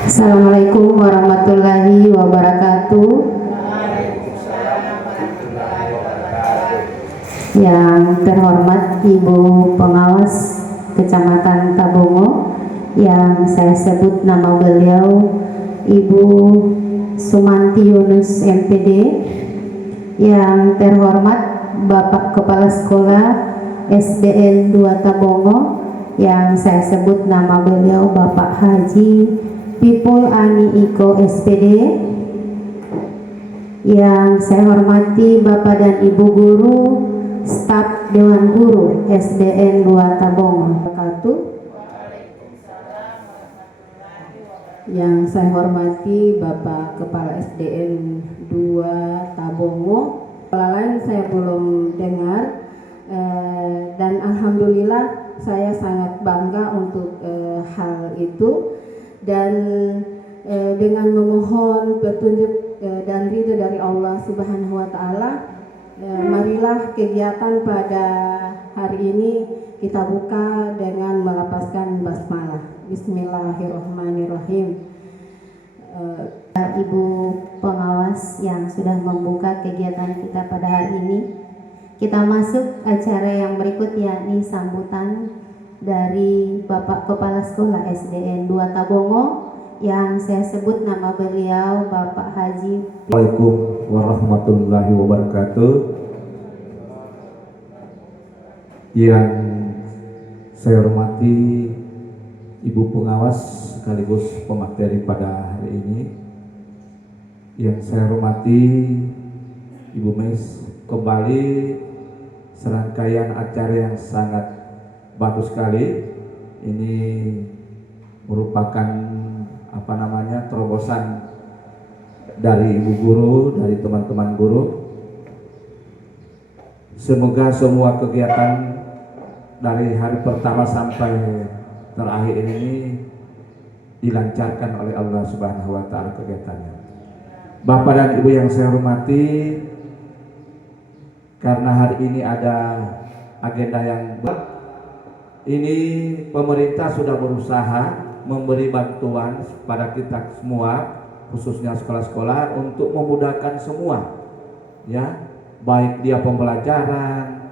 Assalamualaikum warahmatullahi wabarakatuh. Yang terhormat Ibu Pengawas Kecamatan Tabongo, yang saya sebut nama beliau Ibu Sumanti Yunus MPD. Yang terhormat Bapak Kepala Sekolah SDN 2 Tabongo, yang saya sebut nama beliau Bapak Haji Pipul Ani Iko SPD. Yang saya hormati Bapak dan Ibu guru, staf Dewan Guru SDN 2 Tabongo. Yang saya hormati Bapak Kepala SDN 2 Tabongo. Lain saya belum dengar, dan alhamdulillah saya sangat bangga untuk hal itu, dan dengan memohon petunjuk dan ridho dari Allah Subhanahu wa Ta'ala, marilah kegiatan pada hari ini kita buka dengan melapaskan basmalah. Bismillahirrahmanirrahim. Ibu Pengawas yang sudah membuka kegiatan kita pada hari ini, kita masuk acara yang berikut, yakni sambutan dari Bapak Kepala Sekolah SDN 2 Tabongo, yang saya sebut nama beliau Bapak Haji. Assalamualaikum warahmatullahi wabarakatuh. Yang saya hormati Ibu Pengawas sekaligus pemateri pada hari ini, yang saya hormati Ibu Mes, kembali serangkaian acara yang sangat bagus sekali. Ini merupakan terobosan dari Ibu Guru, dari teman-teman guru. Semoga semua kegiatan dari hari pertama sampai terakhir ini dilancarkan oleh Allah Subhanahu wa Ta'ala kegiatannya. Bapak dan Ibu yang saya hormati, karena hari ini ada agenda yang ini, pemerintah sudah berusaha memberi bantuan pada kita semua, khususnya sekolah-sekolah, untuk memudahkan semua, ya, baik dia pembelajaran,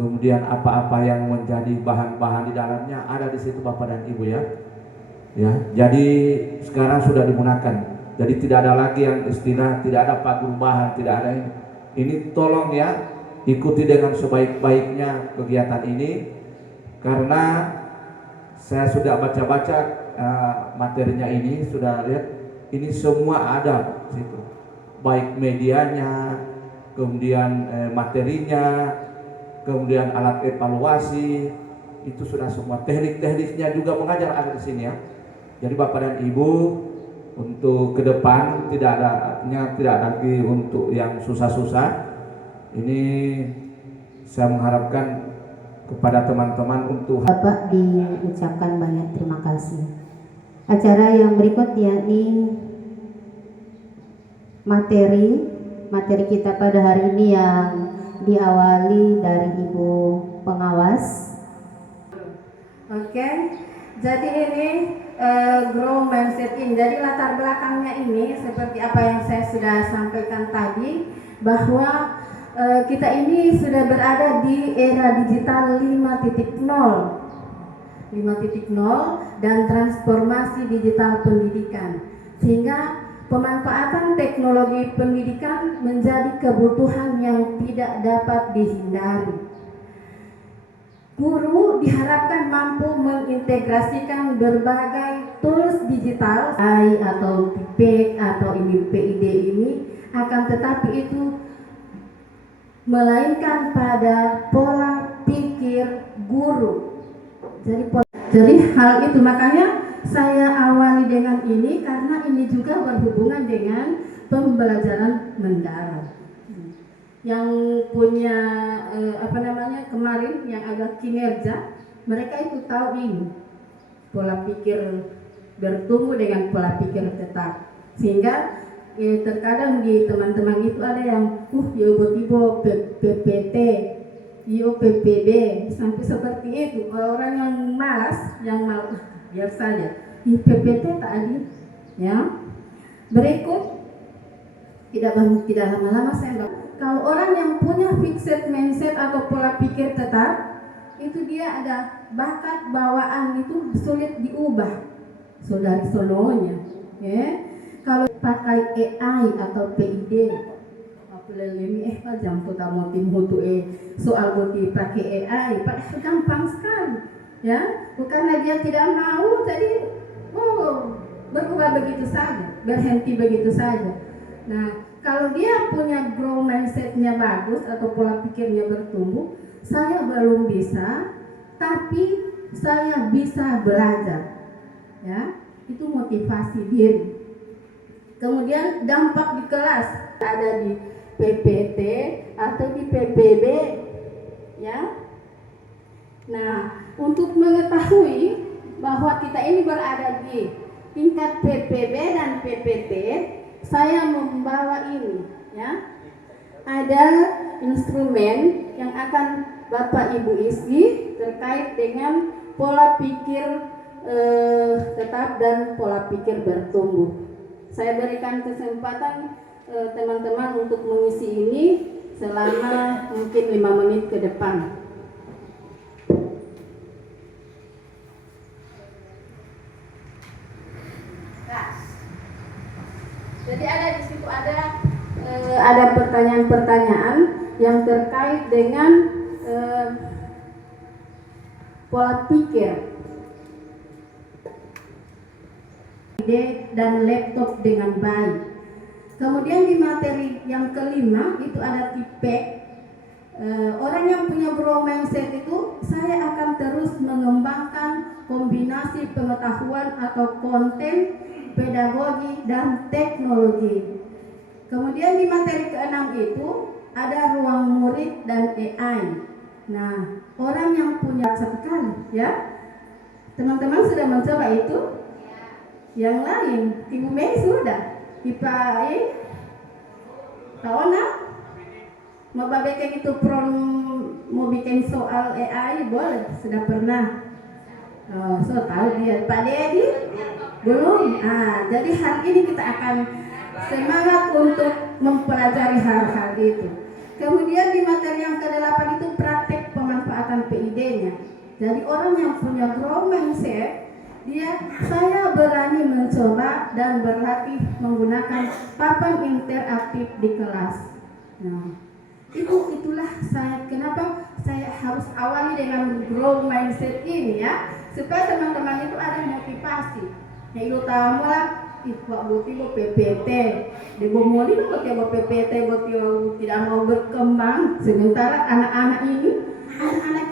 kemudian apa-apa yang menjadi bahan-bahan di dalamnya ada di situ Bapak dan Ibu, ya. Ya, jadi sekarang sudah digunakan. Jadi tidak ada lagi yang istilah tidak ada perubahan, tidak ada ini. Ini tolong ya, ikuti dengan sebaik-baiknya kegiatan ini, karena saya sudah baca-baca materinya ini, sudah lihat ini semua ada di situ, baik medianya, kemudian materinya, kemudian alat evaluasi, itu sudah semua, teknik-tekniknya juga mengajar ada di sini, ya. Jadi Bapak dan Ibu, untuk ke depan tidak ada lagi untuk yang susah-susah. Ini saya mengharapkan kepada teman-teman untuk Bapak diucapkan banyak terima kasih. Acara yang berikut yakni materi kita pada hari ini, yang diawali dari Ibu Pengawas. Oke, jadi ini grow mindset ini. Jadi latar belakangnya ini seperti apa yang saya sudah sampaikan tadi, bahwa kita ini sudah berada di era digital 5.0 dan transformasi digital pendidikan, sehingga pemanfaatan teknologi pendidikan menjadi kebutuhan yang tidak dapat dihindari. Guru diharapkan mampu mengintegrasikan berbagai tools digital atau PIP atau ini PID ini, akan tetapi itu melainkan pada pola pikir guru. Jadi hal itu, makanya saya awali dengan ini, karena ini juga berhubungan dengan pembelajaran mendarat. Yang punya kemarin yang agak kinerja, mereka itu tahu ini pola pikir bertumbuh dengan pola pikir tetap, sehingga terkadang di teman-teman itu ada yang tiba-tiba PPT, PPB, sampai seperti itu. Orang yang malas biar saja PPT tadi Ya. Berikut tidak lama-lama saya kalau orang yang punya fixed mindset atau pola pikir tetap, itu dia ada bakat bawaan itu sulit diubah. Saudari sononya, ya. Kalau pakai AI atau PID, apalagi jam kita mau tim hutu soal boti pakai AI, padahal gampang sekali, ya. Bukannya dia tidak mau, jadi berubah begitu saja, berhenti begitu saja. Nah, kalau dia punya grow mindsetnya bagus atau pola pikirnya bertumbuh, saya belum bisa, tapi saya bisa belajar. Ya, itu motivasi diri. Kemudian dampak di kelas ada di PPT atau di PPB, ya. Nah, untuk mengetahui bahwa kita ini berada di tingkat PPB dan PPT, saya membawa ini, ya. Ada instrumen yang akan Bapak Ibu isi terkait dengan pola pikir tetap dan pola pikir bertumbuh. Saya berikan kesempatan teman-teman untuk mengisi ini selama mungkin 5 menit ke depan. Nah, jadi di situ ada pertanyaan-pertanyaan yang terkait dengan pola pikir dan laptop dengan baik. Kemudian di materi yang kelima itu ada tipe. Orang yang punya grow mindset itu saya akan terus mengembangkan kombinasi pengetahuan atau konten, pedagogi dan teknologi. Kemudian di materi keenam itu ada ruang murid dan AI. Nah, orang yang punya sekali, ya. Teman-teman sudah mencoba itu? Yang lain, Ibu Mei sudah, Ipa Taona mau bikin itu mau bikin soal AI boleh, sudah pernah. So tahu dia, Pak Dedi belum. Jadi hari ini kita akan semangat untuk mempelajari hal-hal itu. Kemudian di materi yang ke-8 itu praktek pemanfaatan PID-nya. Jadi orang yang punya grow mindset, saya berani mencoba dan berlatih menggunakan papan interaktif di kelas. Nah, itulah kenapa saya harus awali dengan grow mindset ini, ya, supaya teman-teman itu ada motivasi. Yang utama lah, wak buti mau PPT, di bomoli mau PPT, tidak mau berkembang. Sementara anak-anak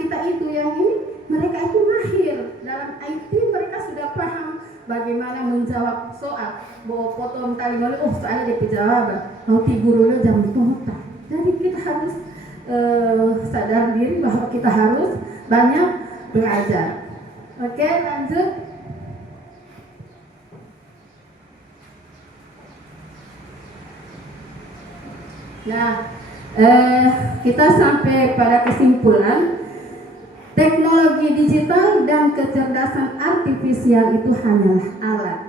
kita itu yang ini, mereka itu mahir dalam IT, mereka sudah paham bagaimana menjawab soal. Bawa potong tali mali, soalnya dia jawab. Nanti gurunya jam total. Jadi kita harus sadar diri bahwa kita harus banyak belajar. Oke, lanjut. Nah, kita sampai pada kesimpulan. Teknologi digital dan kecerdasan artifisial itu hanyalah alat,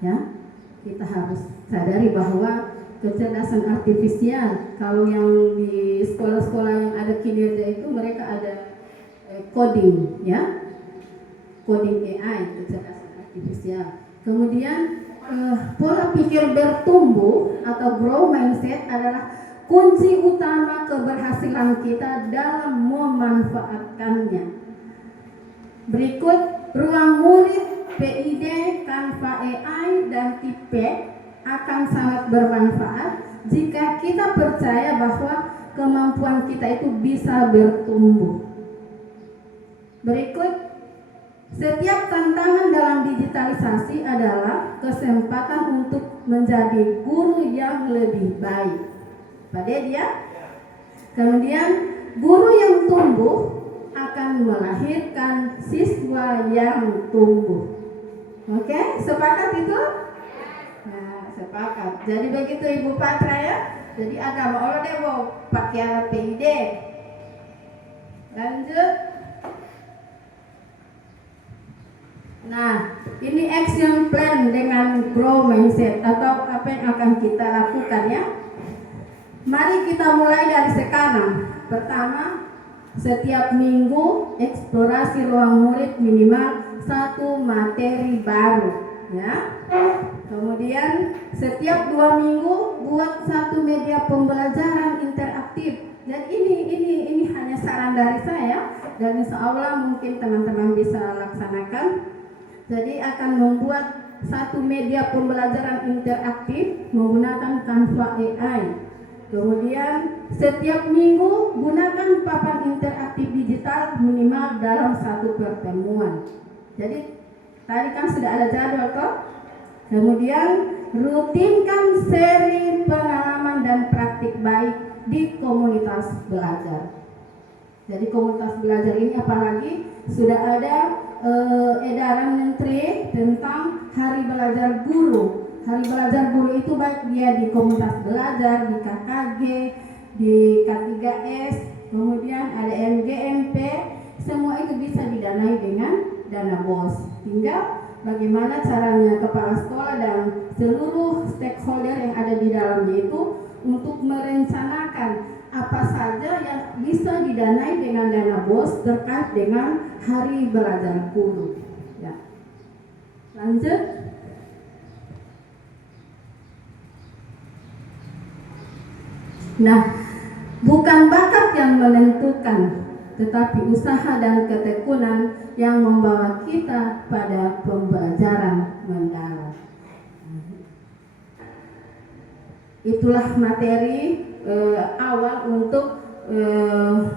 ya. Kita harus sadari bahwa kecerdasan artifisial, kalau yang di sekolah-sekolah yang ada kinerja itu mereka ada coding, ya, coding AI, kecerdasan artifisial. Kemudian pola pikir bertumbuh atau grow mindset adalah kunci utama keberhasilan kita dalam memanfaatkannya. Berikut ruang murid, PID, Canva AI, dan tipe akan sangat bermanfaat jika kita percaya bahwa kemampuan kita itu bisa bertumbuh. Berikut, setiap tantangan dalam digitalisasi adalah kesempatan untuk menjadi guru yang lebih baik. Pada dia. Kemudian guru yang tumbuh akan melahirkan siswa yang tumbuh. Oke, sepakat itu? Nah, sepakat. Jadi begitu Ibu Patra, ya. Jadi agama Allah deh mau pakai alat PID. Lanjut. Nah, ini action plan dengan dengan grow mindset atau apa yang akan kita lakukan ya. Mari kita mulai dari sekarang. Pertama, setiap minggu eksplorasi ruang murid minimal 1 materi baru ya. Kemudian setiap 2 minggu buat 1 media pembelajaran interaktif. Dan ini hanya saran dari saya dan insya Allah mungkin teman-teman bisa laksanakan. Jadi akan membuat 1 media pembelajaran interaktif menggunakan Canva AI. Kemudian setiap minggu gunakan papan interaktif digital minimal dalam 1 pertemuan. Jadi tadi kan sudah ada jadwal toh. Kemudian rutinkan seri pengalaman dan praktik baik di komunitas belajar. Jadi komunitas belajar ini apalagi sudah ada edaran menteri tentang Hari Belajar Guru. Hari Belajar Guru itu baik dia di komunitas belajar, di KKG, di K3S, kemudian ada MGMP, semua itu bisa didanai dengan dana BOS. Tinggal bagaimana caranya kepala sekolah dan seluruh stakeholder yang ada di dalamnya itu untuk merencanakan apa saja yang bisa didanai dengan dana BOS terkait dengan Hari Belajar Guru. Ya. Lanjut. Nah, bukan bakat yang menentukan, tetapi usaha dan ketekunan yang membawa kita pada pembelajaran mendalam. Itulah materi awal untuk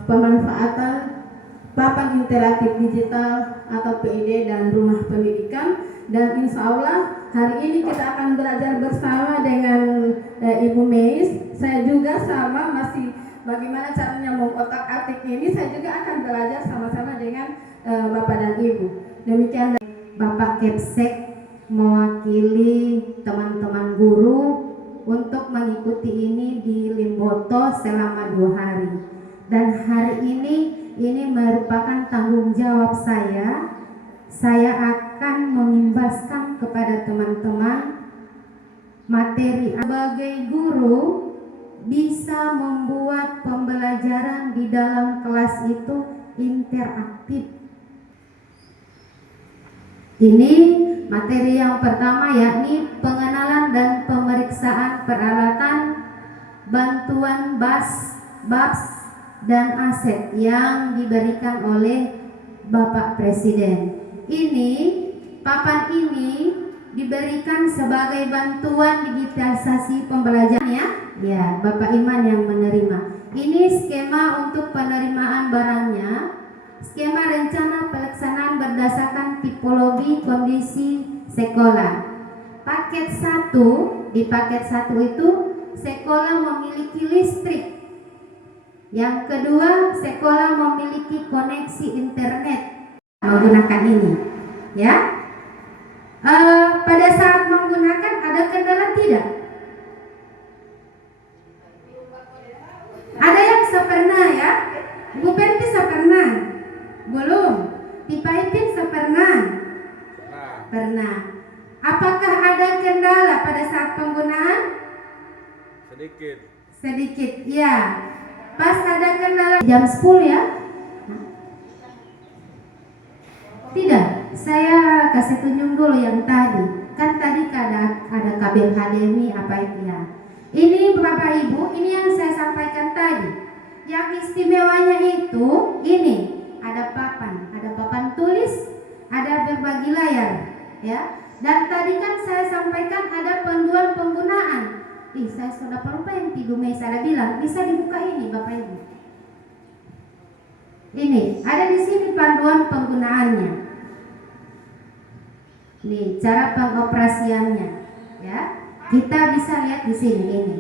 pemanfaatan papan interaktif digital atau PID dan rumah pendidikan. Dan insya Allah hari ini kita akan belajar bersama dengan Ibu Meis. Saya juga sama masih bagaimana caranya mengotak-atik ini. Saya juga akan belajar sama-sama dengan Bapak dan Ibu. Demikian Bapak Kepsek mewakili teman-teman guru untuk mengikuti ini di Limboto selama 2 hari. Dan hari ini merupakan tanggung jawab saya. Saya akan mengimbaskan kepada teman-teman materi sebagai guru bisa membuat pembelajaran di dalam kelas itu interaktif. Ini materi yang pertama yakni pengenalan dan pemeriksaan peralatan bantuan BAS dan aset yang diberikan oleh Bapak Presiden. Ini papan ini diberikan sebagai bantuan digitalisasi pembelajaran ya, Bapak Iman yang menerima. Ini skema untuk penerimaan barangnya, skema rencana pelaksanaan berdasarkan tipologi kondisi sekolah. Paket 1, di paket 1 itu sekolah memiliki listrik. Yang kedua, sekolah memiliki koneksi internet menggunakan ini, ya. Pada saat menggunakan ada kendala tidak? Ada yang sepernah ya? Bu Penti sepernah? Belum. Pipa Ipin sepernah? Pernah. Apakah ada kendala pada saat penggunaan? Sedikit, ya. Pas ada kendala jam 10 ya? Tidak, saya kasih tunjuk dulu yang tadi. Kan tadi ada kabel HDMI apa itu ya. Ini Bapak Ibu, ini yang saya sampaikan tadi. Yang istimewanya itu ini, ada papan tulis, ada berbagi layar, ya. Dan tadi kan saya sampaikan ada panduan penggunaan. Saya sudah lupa yang Ibu Meis ada bilang, bisa dibuka ini Bapak Ibu. Ini, ada di sini panduan penggunaannya. Nih, cara pengoperasiannya, ya. Kita bisa lihat di sini ini.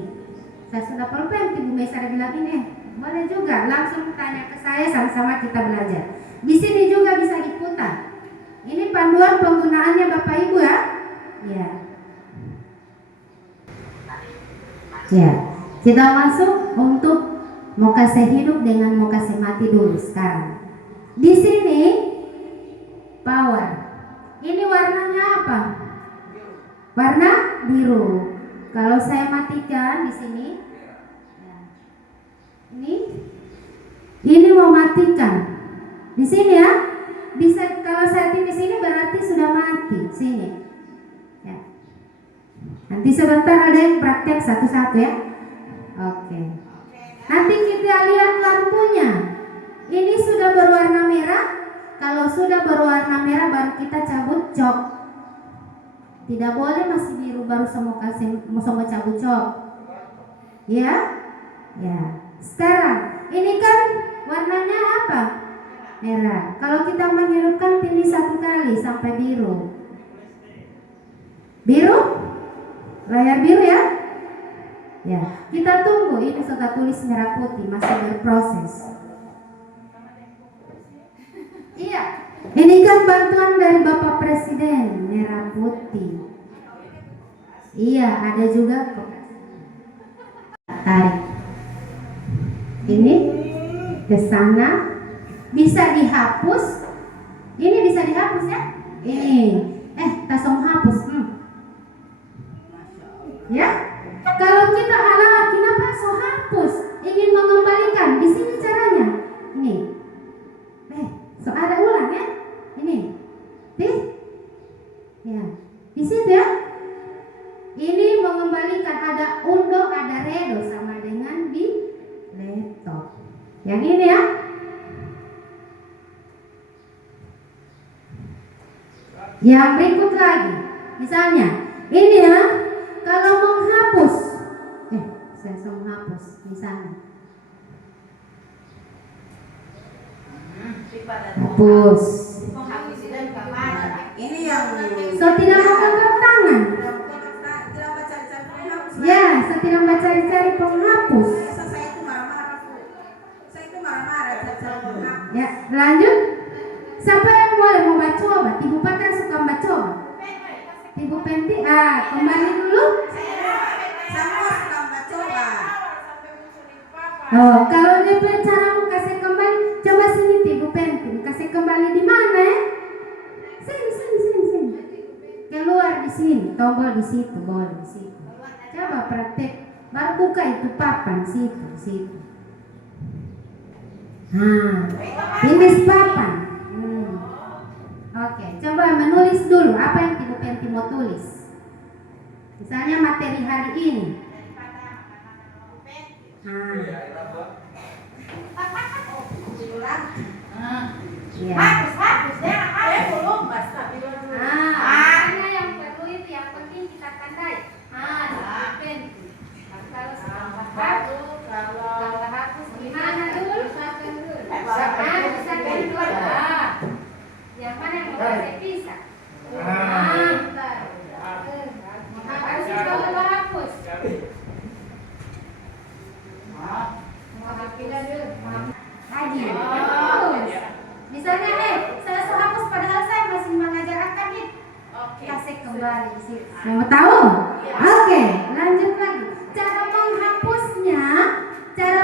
Saya sudah lupa yang Ibu Meis ada bilang ini. Boleh juga langsung tanya ke saya, sama-sama kita belajar. Di sini juga bisa diputar. Ini panduan penggunaannya Bapak Ibu ya. Ya. Ya, kita masuk untuk mau kasih hidup dengan mau kasih mati dulu sekarang. Di sini power. Ini warnanya apa? warna biru. Kalau saya matikan di sini, ya. Ini mau matikan di sini ya. Bisa kalau saya di sini berarti sudah mati sini. Ya. Nanti sebentar ada yang praktek satu-satu ya. Oke. Nanti kita lihat lampunya. Ini sudah berwarna merah. Kalau sudah berwarna merah baru kita cabut cok. Tidak boleh masih biru baru semua cabut cok. Ya? Ya. Sekarang ini kan warnanya apa? Merah. Kalau kita menghidupkan pilih satu kali sampai biru. Biru? Layar biru ya? Ya. Kita tunggu ini sudah tulis merah putih masih berproses. Iya. Ini kan bantuan dari Bapak Presiden merah putih. Iya, ada juga kok. Tarik. Ini ke sana. Bisa dihapus. Ini bisa dihapus ya? Ini. Tasong hapus. Ya? Kalau kita kenapa so hapus? Ingin mengembalikan. Di sini caranya. Ini. So ada ulang ya? Ini. Ya. Di situ ya? Ini mengembalikan ada undo, ada redo sama dengan di laptop. Yang ini ya? Yang berikut lagi, misalnya ini ya, kalau menghapus, saya menghapus, misalnya, hapus. Ini yang So tidak mau angkat tangan. Ya, saya tidak mau cari-cari penghapus. saya itu marah-marah, Bu. Saya itu marah-marah menghapus. Ya, lanjut. Siapa yang boleh mau coba? Ibu Patra suka baca. Ibu Penti, kembali dulu. Semua suka coba. Oh, kalau dia cara mau kasih kembali, coba sini Ibu Penti, kasih kembali di mana ya? Sini. Keluar di sini, tombol di situ, boleh di situ. Coba praktek, baru buka itu papan situ. Tulis papan. Oke, coba menulis dulu apa yang Ibu Penti mau tulis. Misalnya materi hari ini. Ya. Makanya yang perlu itu yang penting kita pandai. Ibu Penti. Kalau hapus gimana dulu? Pisahkan dulu. Yang mana yang mau saya pisah? Harus kalau hapus. Lagi. Misalnya saya hapus padahal saya masih mengajarkan itu. Kasih kembali di situ. Mau tahu? Oke, lanjut lagi. Cara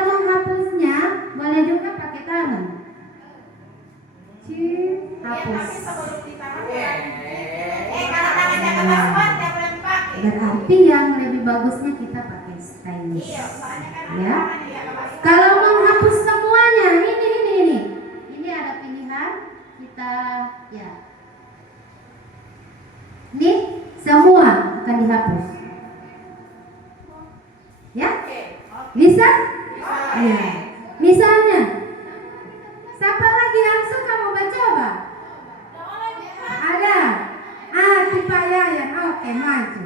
menghapusnya boleh juga pakai tangan. Hapus. Berarti yang lebih bagusnya kita pakai stylus. Ya. Kalau menghapus semuanya, ini ada pilihan kita ya. Ini semua akan dihapus. Ya? Bisa? Ya. Misalnya, siapa lagi yang suka mau coba? Ada. Tipe Yayan. Oke, maju.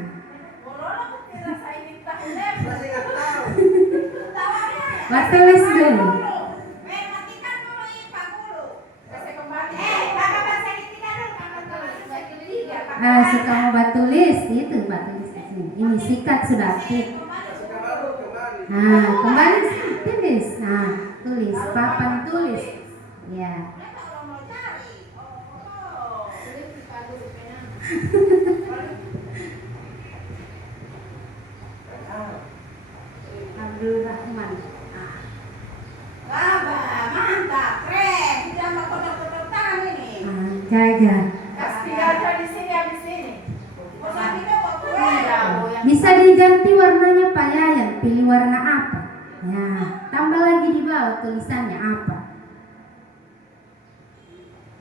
Tulis dulu. Suka mau batulis itu batulis di sini. Ini sikat sudah aktif. Kembali tulis. Tulis papan tulis. Ya. Abdul Rahman. Mantap, keren. Tidak mau kotor-kotor tangan ini. Jaga. Kasih aja di sini, habis ini. Bosan kita kok kue. Bisa diganti warnanya Pak Yayan, pilih warna apa? Ya, tambah lagi di bawah tulisannya apa?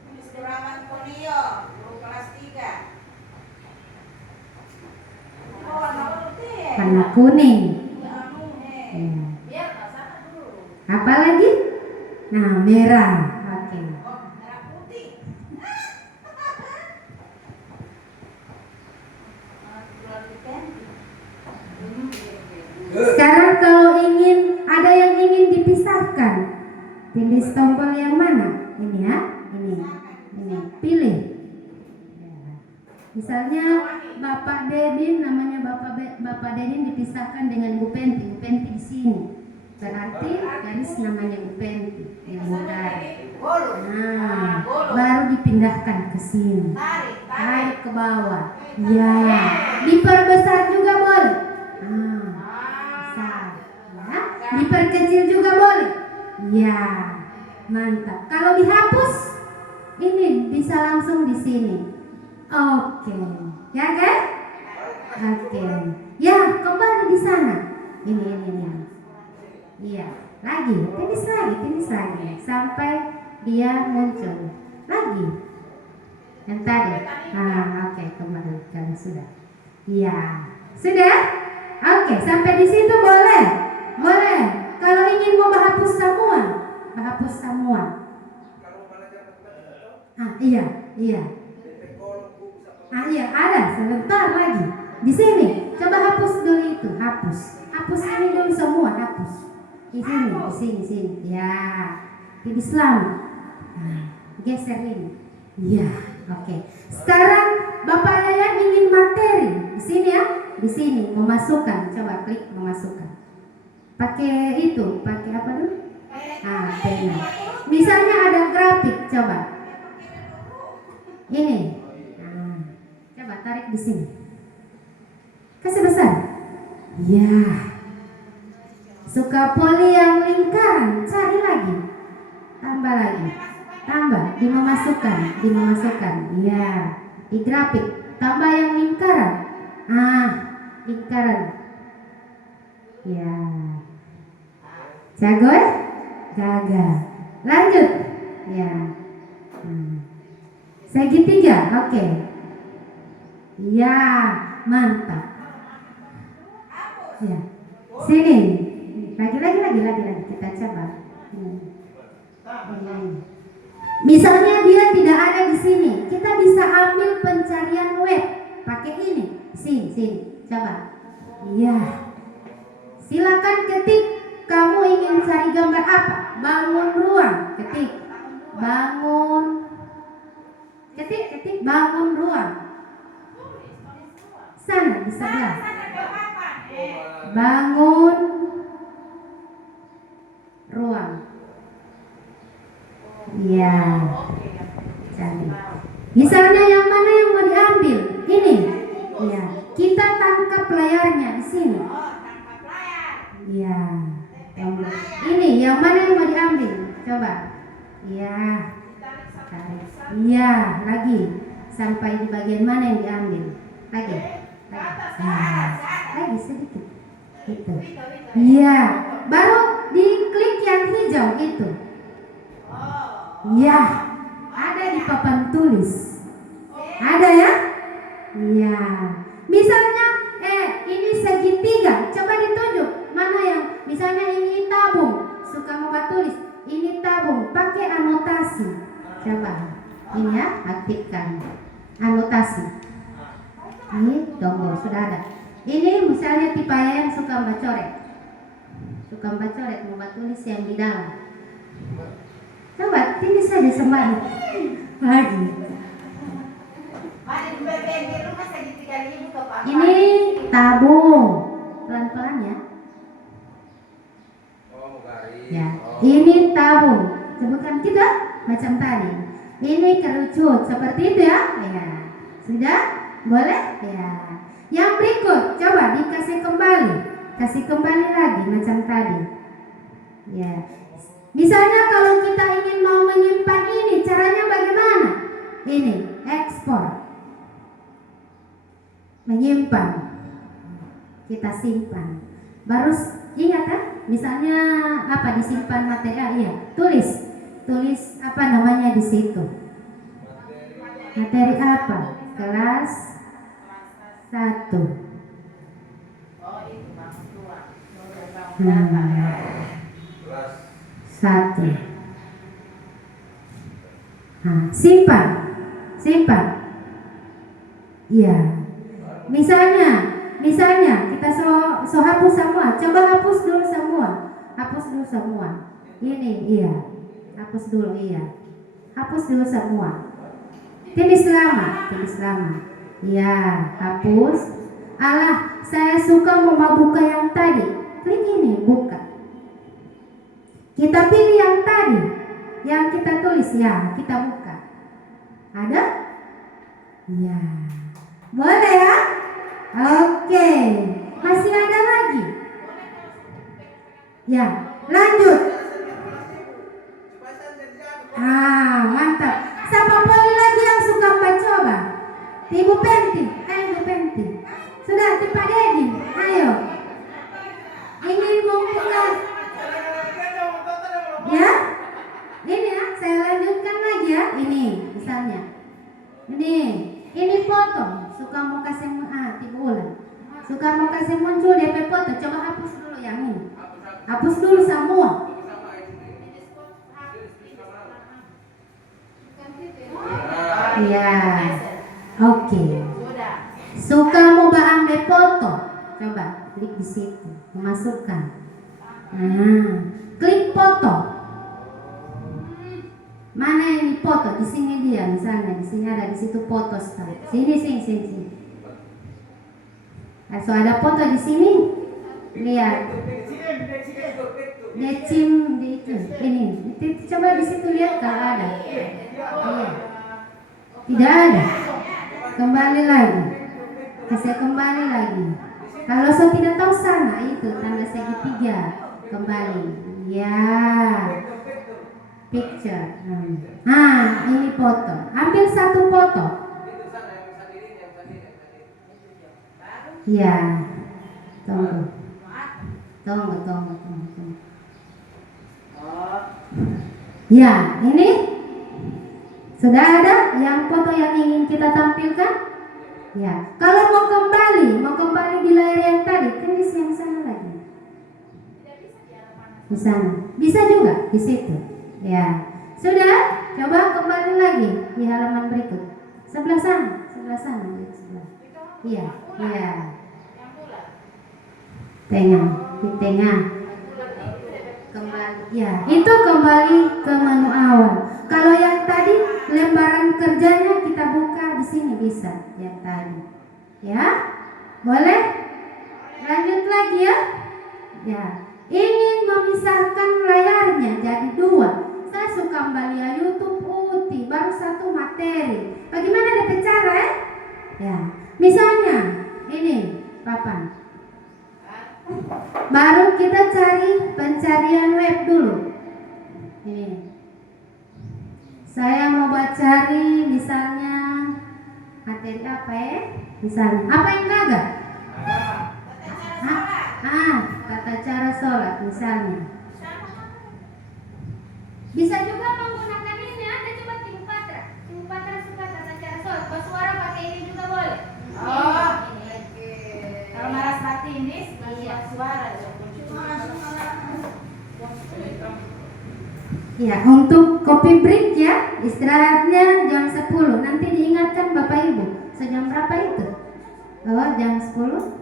Tulis Raman Polio, guru kelas 3. Oh, warna putih. Warna kuning. Ya. Ya. Apa lagi? Nah, merah. Oke. Oh, merah putih. Sekarang kalau ada yang ingin dipisahkan, pilih tombol yang mana? Ini ya, ini. Pilih. Misalnya Bapak Dedin, namanya Bapak Dedin dipisahkan dengan Bu Penti. Bu Penti di sini. Berarti garis namanya Bu Penti yang mudah. Nah, baru dipindahkan ke sini. Tarik ke bawah. Ya, diperbesar juga boleh. Besar. Ya, diperkecil juga boleh. Ya, mantap. Kalau dihapus, ini bisa langsung di sini. Oke, ya kan? Oke, ya kembali di sana. Ini. Iya, lagi, finish lagi, sampai dia muncul lagi. Yang tadi, oke, kembalikan sudah. Iya, sudah? Oke, sampai di situ boleh. Kalau ingin mau menghapus semua. Iya. Iya, ada sebentar lagi. Di sini, coba hapus dulu itu, hapus ini dulu semua, hapus. Di sini. Ya, ini Islam. Geser ini. Ya, oke. Sekarang Bapak Yayan ingin materi. Di sini ya, di sini memasukkan. Coba klik memasukkan. Pakai apa dulu? Pena. Misalnya ada grafik, coba. Ini. Coba tarik di sini. Kasih besar. Ya. Suka poli yang lingkaran, cari lagi. Tambah lagi. Dimemasukkan. Ya. Di grafik, tambah yang lingkaran. Lingkaran. Ya. Jago ya? Gagal. Lanjut. Ya. Segitiga, oke. Ya, mantap. Ya. Sini. Lagi kita coba. Misalnya dia tidak ada di sini, kita bisa ambil pencarian web pakai ini. Sini. Coba. Iya. Silakan ketik kamu ingin cari gambar apa? Bangun ruang. Ketik bangun ruang. Sana di sebelah. Bangun ruang. Iya. Cari. Misalnya yang mana yang mau diambil? Ini. Iya. Kita tangkap layarnya di sini. Iya. Ini yang mana yang mau diambil? Coba. Iya. Iya, lagi. Sampai di bagian mana yang diambil? Lagi sedikit. Itu. Iya. Baru diklik yang hijau itu. Iya. Ada di papan tulis. Ada ya? Iya. Misalnya ini segitiga. Coba ditunjuk mana yang misalnya ini tabung. Suka mau tulis. Ini tabung. Pakai anotasi. Coba. Ini ya, aktifkan anotasi. Ini tombol sudah ada. Ini misalnya tipe yang suka membacoret. Mau tulis yang di dalam. Coba ini saja sembari lagi. Ini tabung, pelan-pelan ya. Ya, ini tabung. Sebutkan kita macam tadi. Ini kerucut seperti itu ya. Ya, sudah boleh ya. Yang berikut, coba dikasih kembali lagi macam tadi. Ya. Misalnya kalau kita ingin mau menyimpan ini, caranya bagaimana? Ini, ekspor. Menyimpan. kita simpan. Baru ingat kan? Misalnya apa disimpan materi? Iya, tulis apa namanya di situ? Materi apa? Kelas 1. Kelas 1. Nah, simpan. Iya. Misalnya kita so hapus semua. Coba hapus dulu semua. Ini iya. Hapus dulu semua. Tulis lama. Iya, hapus. Alah, saya suka mau buka yang tadi. Klik ini, buka. Kita pilih yang tadi, yang kita tulis ya, kita buka. Ada? Ya. Boleh ya? Oke. Masih ada lagi? Ya, lanjut. Mantap. Siapa boleh lagi yang suka mencoba? Ibu Penti. Ibu Penti. Sudah, Pak Dedi. Ayo. Ingin membuka. Ya? Ini ya, saya lanjutkan lagi ya. Ini, misalnya. Ini foto. Suka mau kasih tiga ulang. Suka mau kasih muncul DP foto. Coba hapus dulu yang ini. Hapus dulu semua. Ya, oke. Suka mau ambil foto, coba klik di situ, memasukkan. Klik foto. Mana ini foto? Di sini dia, misalnya di sini ada, di situ foto start. Sini. So ada foto di sini. Lihat. Decim di itu. Ini. Coba di situ lihat kalau ada. Iya. Tidak ada. Kembali lagi. Saya kembali lagi. Kalau saya tidak tahu sana itu tanda segitiga. Kembali. Ya. Picture. Ini foto. Ambil satu foto. Ya. Tunggu. Ya, ini sudah ada yang foto yang ingin kita tampilkan? Ya. Kalau mau kembali di layar yang tadi, tulis yang sana lagi. Di sana. Bisa juga di situ. Ya. Sudah? Coba kembali lagi di halaman berikut. Sebelah sana. Iya. Di tengah. Kembali. Ya, itu kembali ke menu awal. Kalau yang tadi lembaran kerjanya kita buka di sini bisa yang tadi. Ya? Boleh? Lanjut lagi ya? Ya. Ingin memisahkan layarnya jadi 2. Saya suka kembali YouTube putih, baru satu materi. Bagaimana ada cara ya? Ya. Misalnya ini papan. Baru kita cari pencarian web dulu. Ini. Saya mau cari misalnya materi apa ya? Misalnya apa yang gagal? Tata cara sholat misalnya. Bisa juga menggunakan ini. Ada coba Ibu Patra. Ibu Patra suka tata cara sholat. Bersuara pakai ini juga boleh. Kalau malas hati ini suara. Ya, untuk kopi break ya, istirahatnya jam 10. Nanti diingatkan Bapak Ibu. Sejam berapa itu? Jam 10?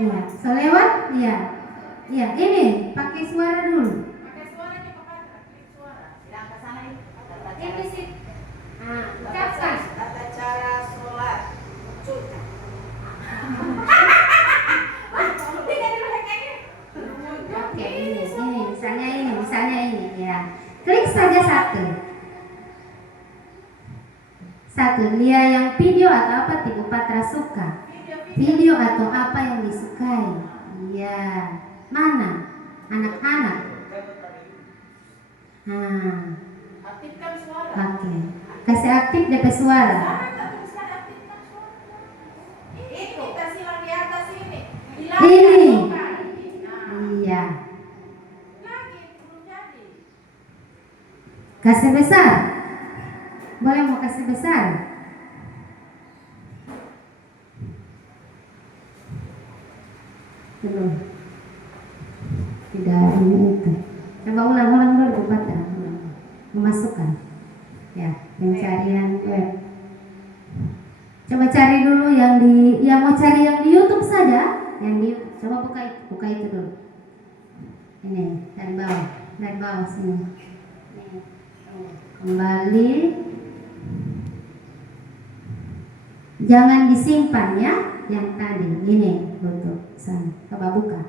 Iya. Selewat? Iya. Iya, ini pakai suara dulu. Ini sih. Ucapkan. Tata cara sholat. Oke, ini misalnya ini ya. Klik saja satu. Dia yang video atau apa Ibu Patra suka. Video atau apa yang disukai. Iya. Mana? Anak-anak. Aktifkan suara. Oke. Kasih aktif DP suara. Itu kita silang di atas ini. Ini. Iya. Kasih besar. Boleh mau kasih besar? Belum. Tidak ini itu. Coba ulang dulu baca. Memasukkan. Ya, pencarian web. Coba cari dulu yang mau cari yang di YouTube saja, coba buka itu dulu. Ini dari bawah sini. Ini. Kembali. Jangan disimpan ya, yang tadi. Ini untuk sana. Coba buka.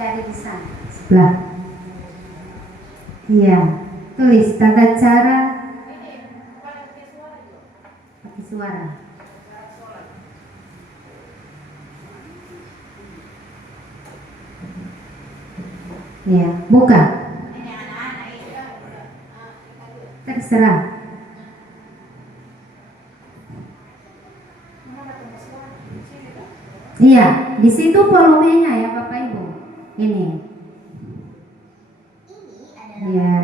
Cari di sana sebelah. Iya, tulis tata cara pakai suara. Iya, buka. Terserah. Iya, di situ volumenya ya Bapak Ibu. Ini. Ya.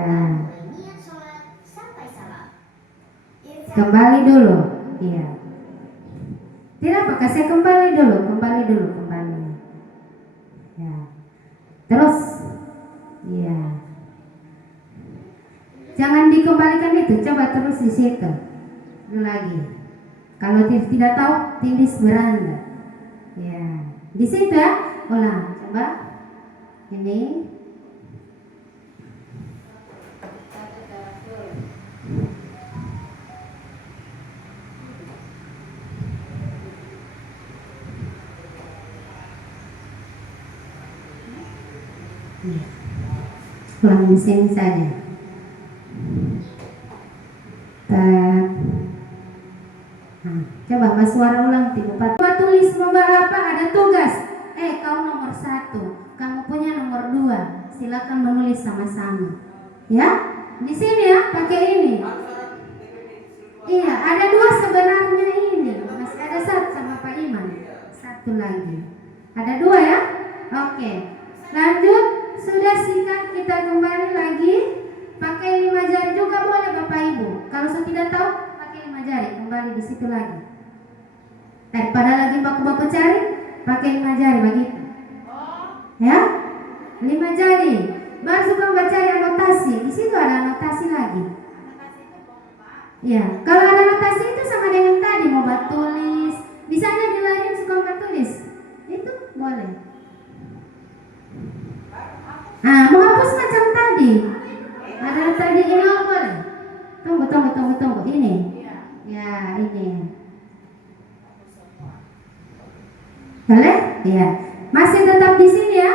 Kembali dulu. Iya. Tidak apa, kasih kembali dulu. Ya. Terus. Iya. Jangan dikembalikan itu, coba terus di situ. Lagi. Kalau tidak tahu, tindis beranda. Ya. Di situ ya. Ulang, coba. Ini. Ulang di sini saja. Coba Mas suara ulang 3 4. Coba tulis nomor apa? Ada tugas. Kau nomor 1, kamu punya nomor 2. Silakan menulis sama-sama. Ya, di sini ya, pakai ini. Iya, ada 2 sebenarnya ini. Masih ada 1 sama Pak Iman. 1 lagi. Ada 2 ya? Oke. Lanjut, sudah sikat, kita kembali lagi. Pakai 5 jari juga boleh Bapak Ibu. Kalau saya tidak tahu, pakai 5 jari. Kembali di situ lagi. Daripada lagi baku-baku cari, pakai 5 jari begitu. Ya, 5 jari. Baru suka baca anotasi. Di situ ada anotasi lagi. Ya, kalau ada anotasi itu sama dengan tadi mau buat tulis. Misalnya di lain suka buat tulis, itu boleh. Mau hapus macam tadi. Ada tadi ini boleh. Tunggu. Ini. Ya, ini. Boleh? Ya. Masih tetap di sini ya.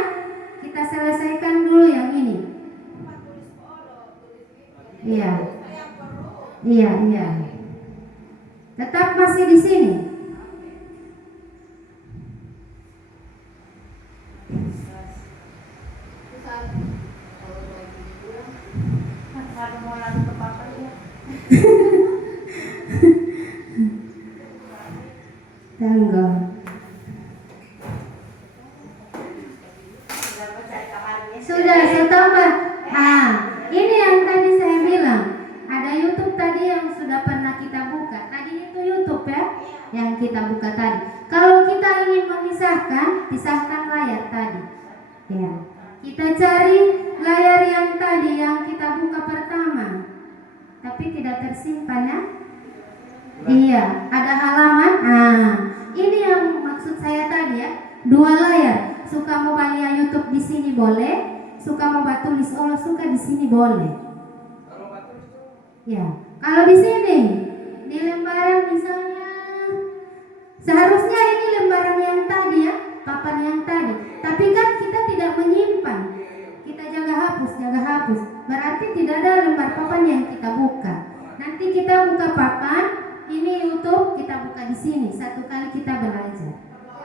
Kita selesaikan dulu yang ini. Iya. Tetap masih di sini. Tunggu. Sudah, saya tambah. Ini yang tadi saya bilang. Ada YouTube tadi yang sudah pernah kita buka. Tadi itu YouTube ya, yang kita buka tadi. Kalau kita ingin memisahkan, pisahkan layar tadi. Ya, kita cari layar yang tadi yang kita buka pertama, tapi tidak tersimpan ya. Iya, ada halaman. Ini yang maksud saya tadi ya. 2 layar. Suka mau balia YouTube di sini boleh, suka mau tulis suka di sini boleh. Ya, kalau di sini di lembaran misalnya, seharusnya ini lembaran yang tadi ya, papan yang tadi. Tapi kan kita tidak menyimpan, kita jaga hapus. Berarti tidak ada lembar papan yang kita buka. Nanti kita buka papan, ini YouTube kita buka di sini. 1 kali kita belajar,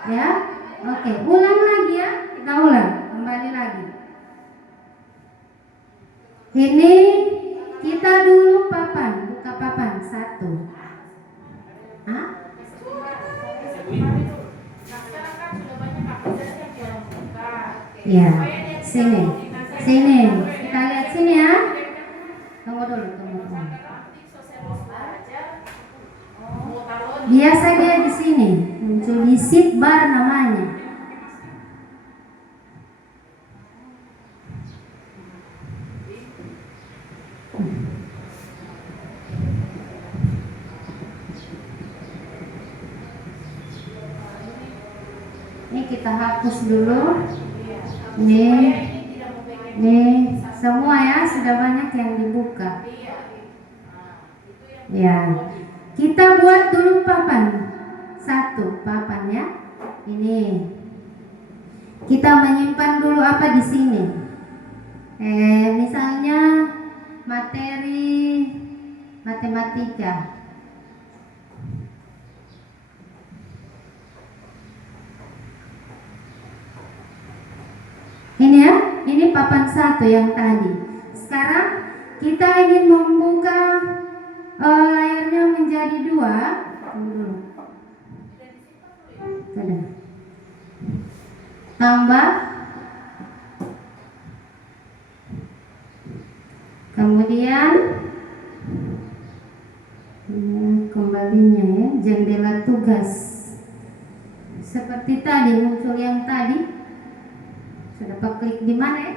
ya. Oke, ulang lagi ya. Kita ulang, kembali lagi. Ini kita dulu papan, buka papan 1. Hah? Ya, sini. Sini. Kita lihat sini ya. Tunggu dulu, tunggu. Biasa dia di sini, muncul di sheet bar namanya. Ini kita hapus dulu. Nih semua ya, sudah banyak yang dibuka. Ya, kita buat dulu papan 1, papan ya. Ini kita menyimpan dulu apa di sini. Misalnya materi matematika. Ini ya, ini papan 1 yang tadi. Sekarang kita ingin membuka layarnya menjadi 2. Sudah. Tambah. Kemudian kembalinya ya, jendela tugas. Seperti tadi, muncul yang tadi. Sudah klik di mana ya?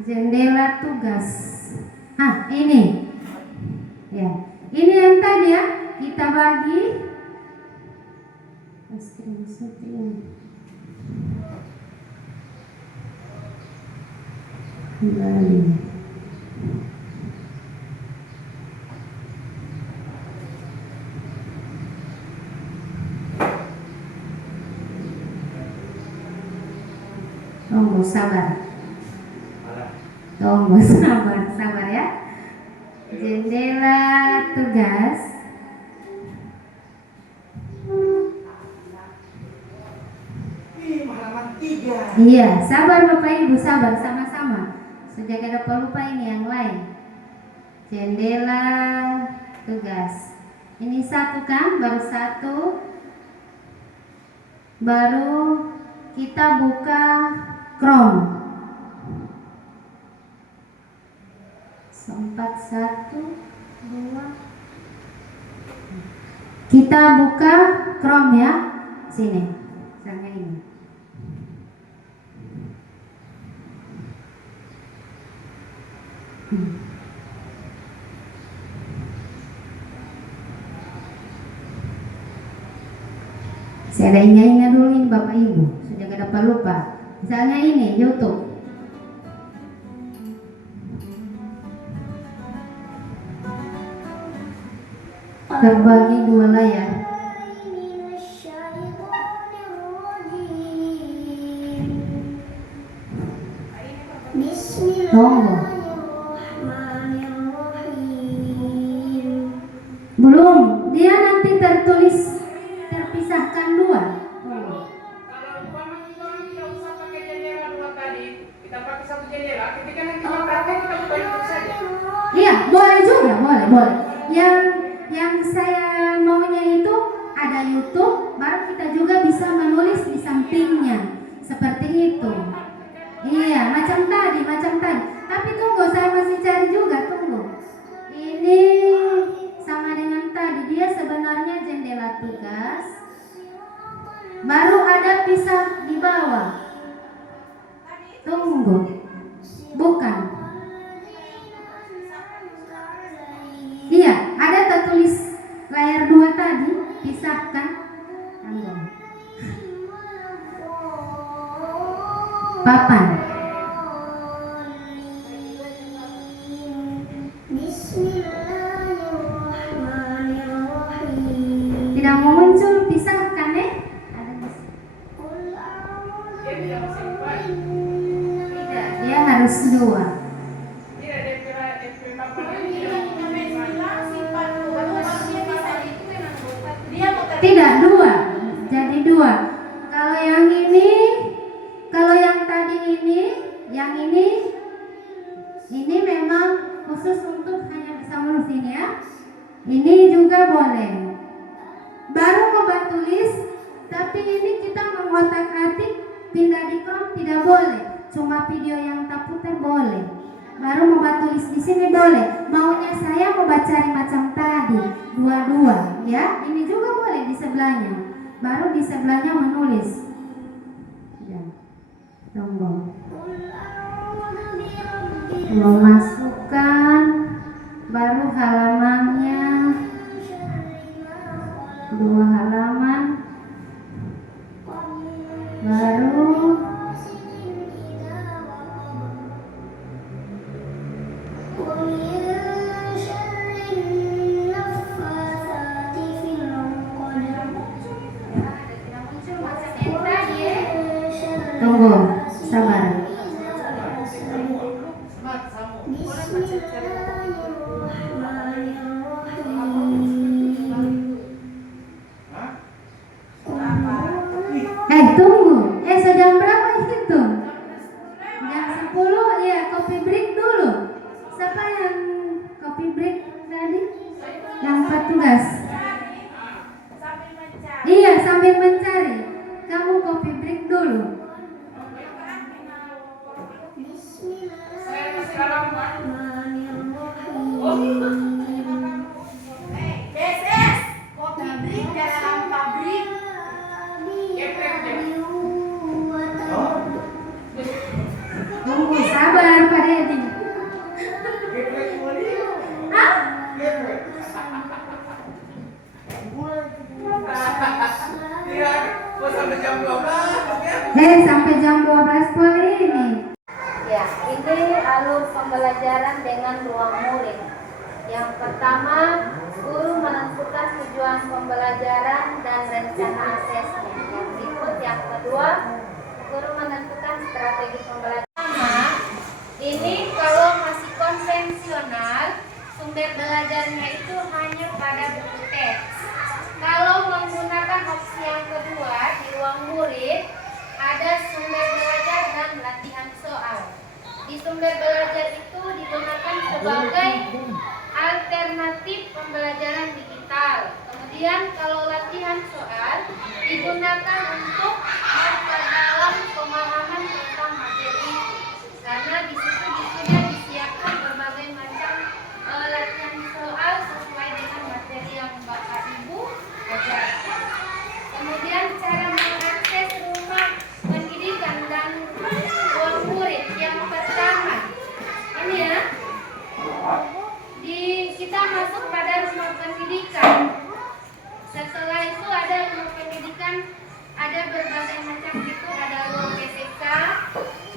Jendela tugas. Ini. Ya. Ini yang tadi ya. Kita bagi. Screenshot ini. Kembali. Tunggu sabar. Tunggu sabar ya. Jendela tugas. Iya, sabar Bapak Ibu, sabar sama-sama. Sudah ada pelupa ini yang lain. Jendela tugas. Ini 1 kan, baru 1. Baru kita buka Chrome. 1, 2. Kita buka Chrome ya. Sini. Misalnya ini. Saya ada ingat dulu ini Bapak Ibu, sudah gak dapat lupa. Misalnya ini YouTube. Terbagi 2 layar. Tunggu. Belum, dia nanti tertulis terpisahkan 2. Iya, boleh juga, boleh. Yang saya maunya itu ada YouTube, baru kita juga bisa menulis di sampingnya, seperti itu. Iya, macam tadi. Tapi tunggu, saya masih cari juga, tunggu. Ini sama dengan tadi, dia sebenarnya jendela tugas. Baru ada pisah di bawah. Tunggu. Bukan. Iya, ada tertulis layar 2 tadi, pisahkan. Tunggu. Papan. Tidak mau muncul, pisahkan ya. Tidak, dia harus 2. Tidak, 2. Jadi 2. Kalau yang ini ini memang khusus untuk hanya bisa menulis ini ya. Ini juga boleh. Baru mau tulis, tapi ini kita mengotak-atik pindah di Chrome tidak boleh. Cuma video yang tak putar boleh. Baru mau tulis di sini boleh. Maunya saya mau cari macam tadi, dua-dua ya. Ini juga boleh di sebelahnya. Baru di sebelahnya menulis. Ya. Tunggu. Memasukkan baru halamannya 2 halaman baru tunggu sabar. Tunggu. Sedang berapa itu? Jam 10 ya, coffee break dulu. Siapa yang coffee break tadi? Yang petugas. Iya, sambil mencari. Kamu coffee break dulu. Tunggu sabar Pak Dedi. Sampai jam 12 pagi ini. Ya, ini alur pembelajaran dengan ruang murid. Yang pertama, guru menentukan tujuan pembelajaran dan rencana asesmen. Yang berikut yang kedua, guru menentukan strategi pembelajaran. Ini kalau masih konvensional, sumber belajarnya itu hanya pada buku teks. Kalau menggunakan opsi yang kedua di ruang murid, ada sumber belajar dan latihan soal. Di sumber belajar itu digunakan sebagai alternatif pembelajaran digital. Kemudian kalau latihan soal digunakan untuk memperdalam pemahaman tentang materi. Karena di situ sudah disiapkan berbagai macam latihan soal sesuai dengan materi yang Bapak Ibu ajarkan. Kemudian cara mengakses rumah pendidikan dan ruang murid yang pertama ini ya, kita masuk pada rumah pendidikan. Setelah itu ada rumah pendidikan, ada berbagai macam itu, ada ruang BPK,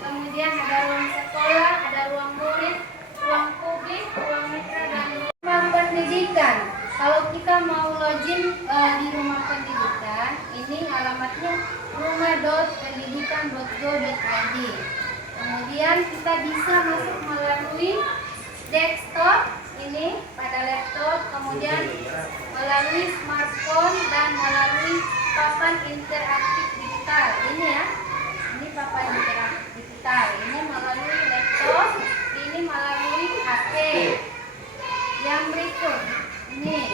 kemudian ada ruang sekolah, ada ruang murid, ruang publik, ruang mitra, dan rumah pendidikan. Kalau kita mau login di rumah pendidikan, ini alamatnya rumah.pendidikan.go.id. Kemudian kita bisa masuk melalui desktop ini pada laptop, kemudian melalui smartphone dan melalui papan interaktif digital. Ini ya, ini papan interaktif digital. Ini melalui laptop, ini melalui HP. Yang berikut ini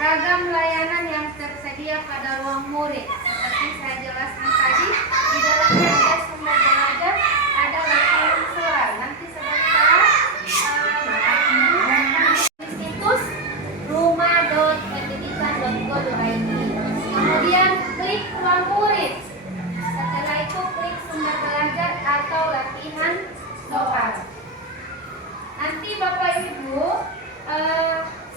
ragam layanan yang tersedia pada ruang murid. Seperti saya jelaskan tadi, di dalamnya ada sumber belajar, ada latihan soal. Nanti sebentar situs rumah.pendidikan.go.id. Kemudian klik ruang murid. Setelah itu klik sumber belajar atau latihan soal. Nanti Bapak Ibu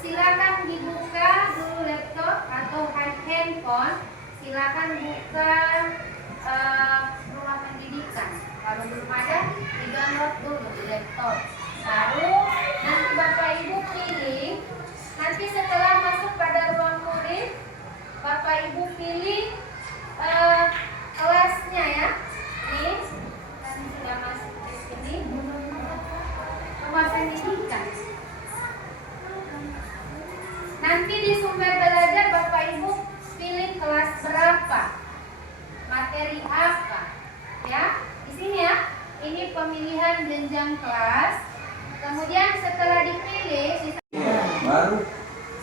silakan dibuka dulu laptop atau handphone. Silakan buka rumah pendidikan. Kalau belum ada, di-download dulu di laptop. Baru nanti Bapak Ibu pilih. Nanti setelah masuk pada ruang murid, Bapak Ibu pilih kelasnya ya. Ini kan sudah masuk ke sini. Rumah pendidikan. Nanti di sumber belajar Bapak Ibu pilih kelas berapa, materi apa, ya. Di jenjang kelas. Kemudian setelah dipilih,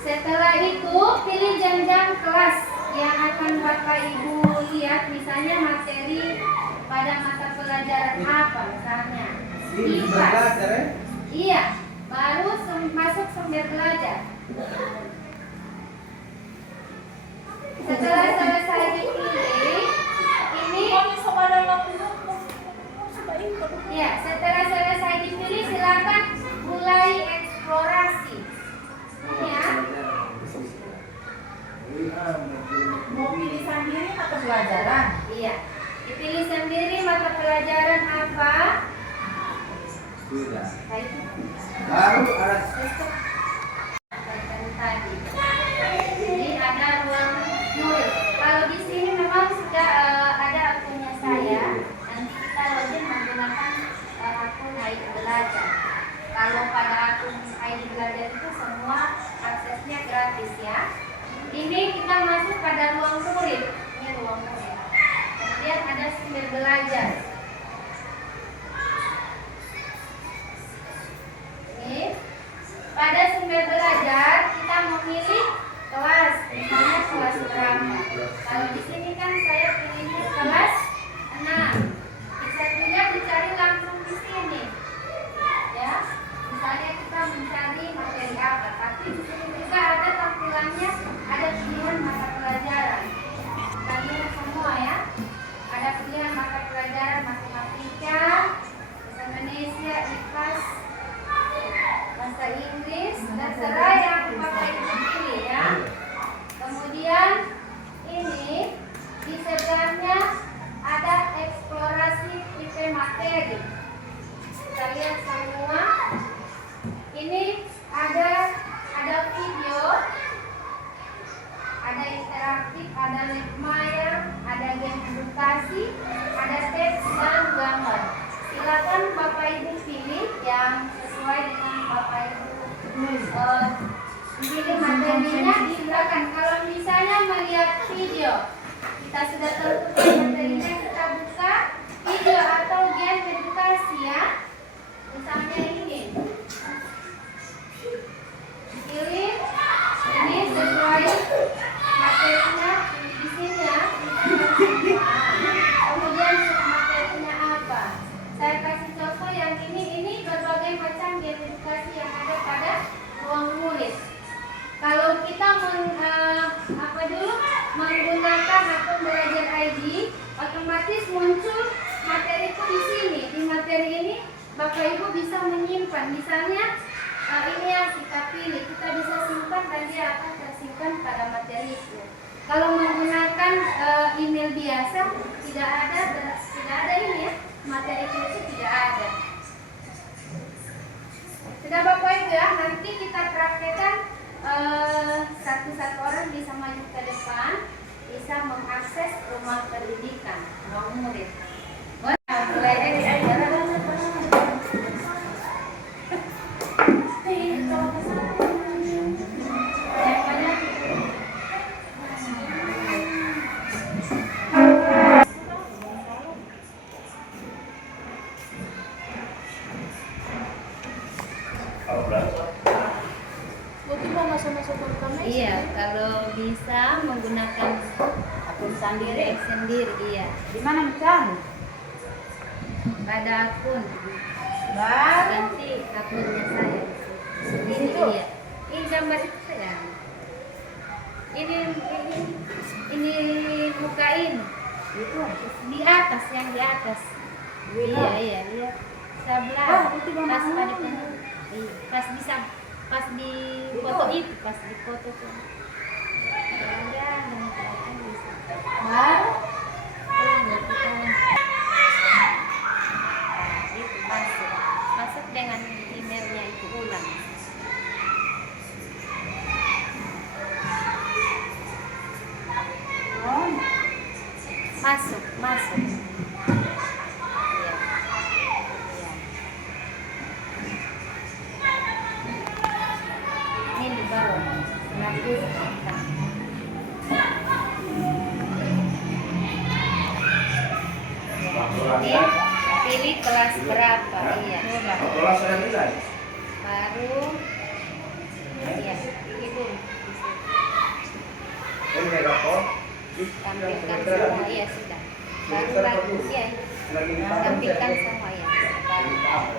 setelah itu pilih jenjang kelas yang akan Bapak Ibu lihat, misalnya materi pada mata pelajaran apa misalnya. IPA. Iya, baru masuk sumber belajar. Setelah selesai dipilih, ini ya, setelah selesai dipilih silakan mulai eksplorasi. Ya. Mau pilih sendiri mata pelajaran? Iya. Dipilih sendiri mata pelajaran apa? Sudah. Baik. Baru ada Tadi. Jadi ada ruang nulis. Kalau di sini memang sudah ada akunnya saya. Nanti kita login menggunakan akun ID Belajar. Kalau pada akun ID Belajar itu semua aksesnya gratis ya. Ini kita masuk pada ruang murid. Ini ruang murid. Kemudian ada sumber belajar. Ini pada sumber belajar kita memilih kelas, misalnya kelas berapa. Kalau di sini kan saya pilihnya kelas 6. Bisa juga dicari langsung di sini. Ya, misalnya kita mencari materi apa, tapi di sini juga ada tampilannya, ada pilihan mata pelajaran. Kita lihat semua ya. Ada pilihan mata pelajaran matematika, bahasa Indonesia, IPAS, bahasa Inggris, terserah yang Bapak Ibu pilih ya. Kemudian ini di sebelahnya ada eksplorasi tipe materi. Kita lihat semua. Ini ada video, ada interaktif, ada Legmaya, ada game edukasi, ada teks dan gambar. Silakan Bapak Ibu pilih yang sesuai dengan Bapak Ibu pilih materinya. Silakan. Kalau misalnya melihat video, kita sudah tentukan materinya, kita buka video atau game edukasi ya. Misalnya ini. Pilih ini sesuai materinya di sini ya. Kemudian materinya apa? Saya kasih contoh yang ini berbagai macam game edukasi yang ada pada ruang murid. Kalau kita menggunakan akun Belajar ID, otomatis muncul materi itu di sini. Di materi ini Bapak Ibu bisa menyimpan. Misalnya ini yang kita pilih, kita bisa simpan dan dia akan tersimpan pada materi itu. Kalau menggunakan email biasa tidak ada ini ya, materi itu tidak ada. Sudah Bapak Ibu ya, nanti kita praktekkan satu-satu orang bisa maju ke depan, bisa mengakses rumah pendidikan, ruang murid. Mulai dari sekarang. Iya, kalau bisa menggunakan akun sendiri, iya. Di mana mencari? Pada akun. Baru. Ganti akunnya saya. Ini iya. Ini gambar itu saya. Ini bukain. Itu Di atas, yang di atas. Iya, lihat. Sebelah. Pas pada iya. Pas di foto itu, pas di foto tuh. Ya, dan kelihatan bisa. Itu masuk dengan emailnya itu ulang. Masuk. Ini di bawah. Ini pilih kelas berapa. Iya. Oh, kelas saya nilai. Baru iya, ibu Ini megapon. tampilkan semua. Iya sudah. Baru lagi ya. Lagi dipakai. Tampilkan semua ya. Baru.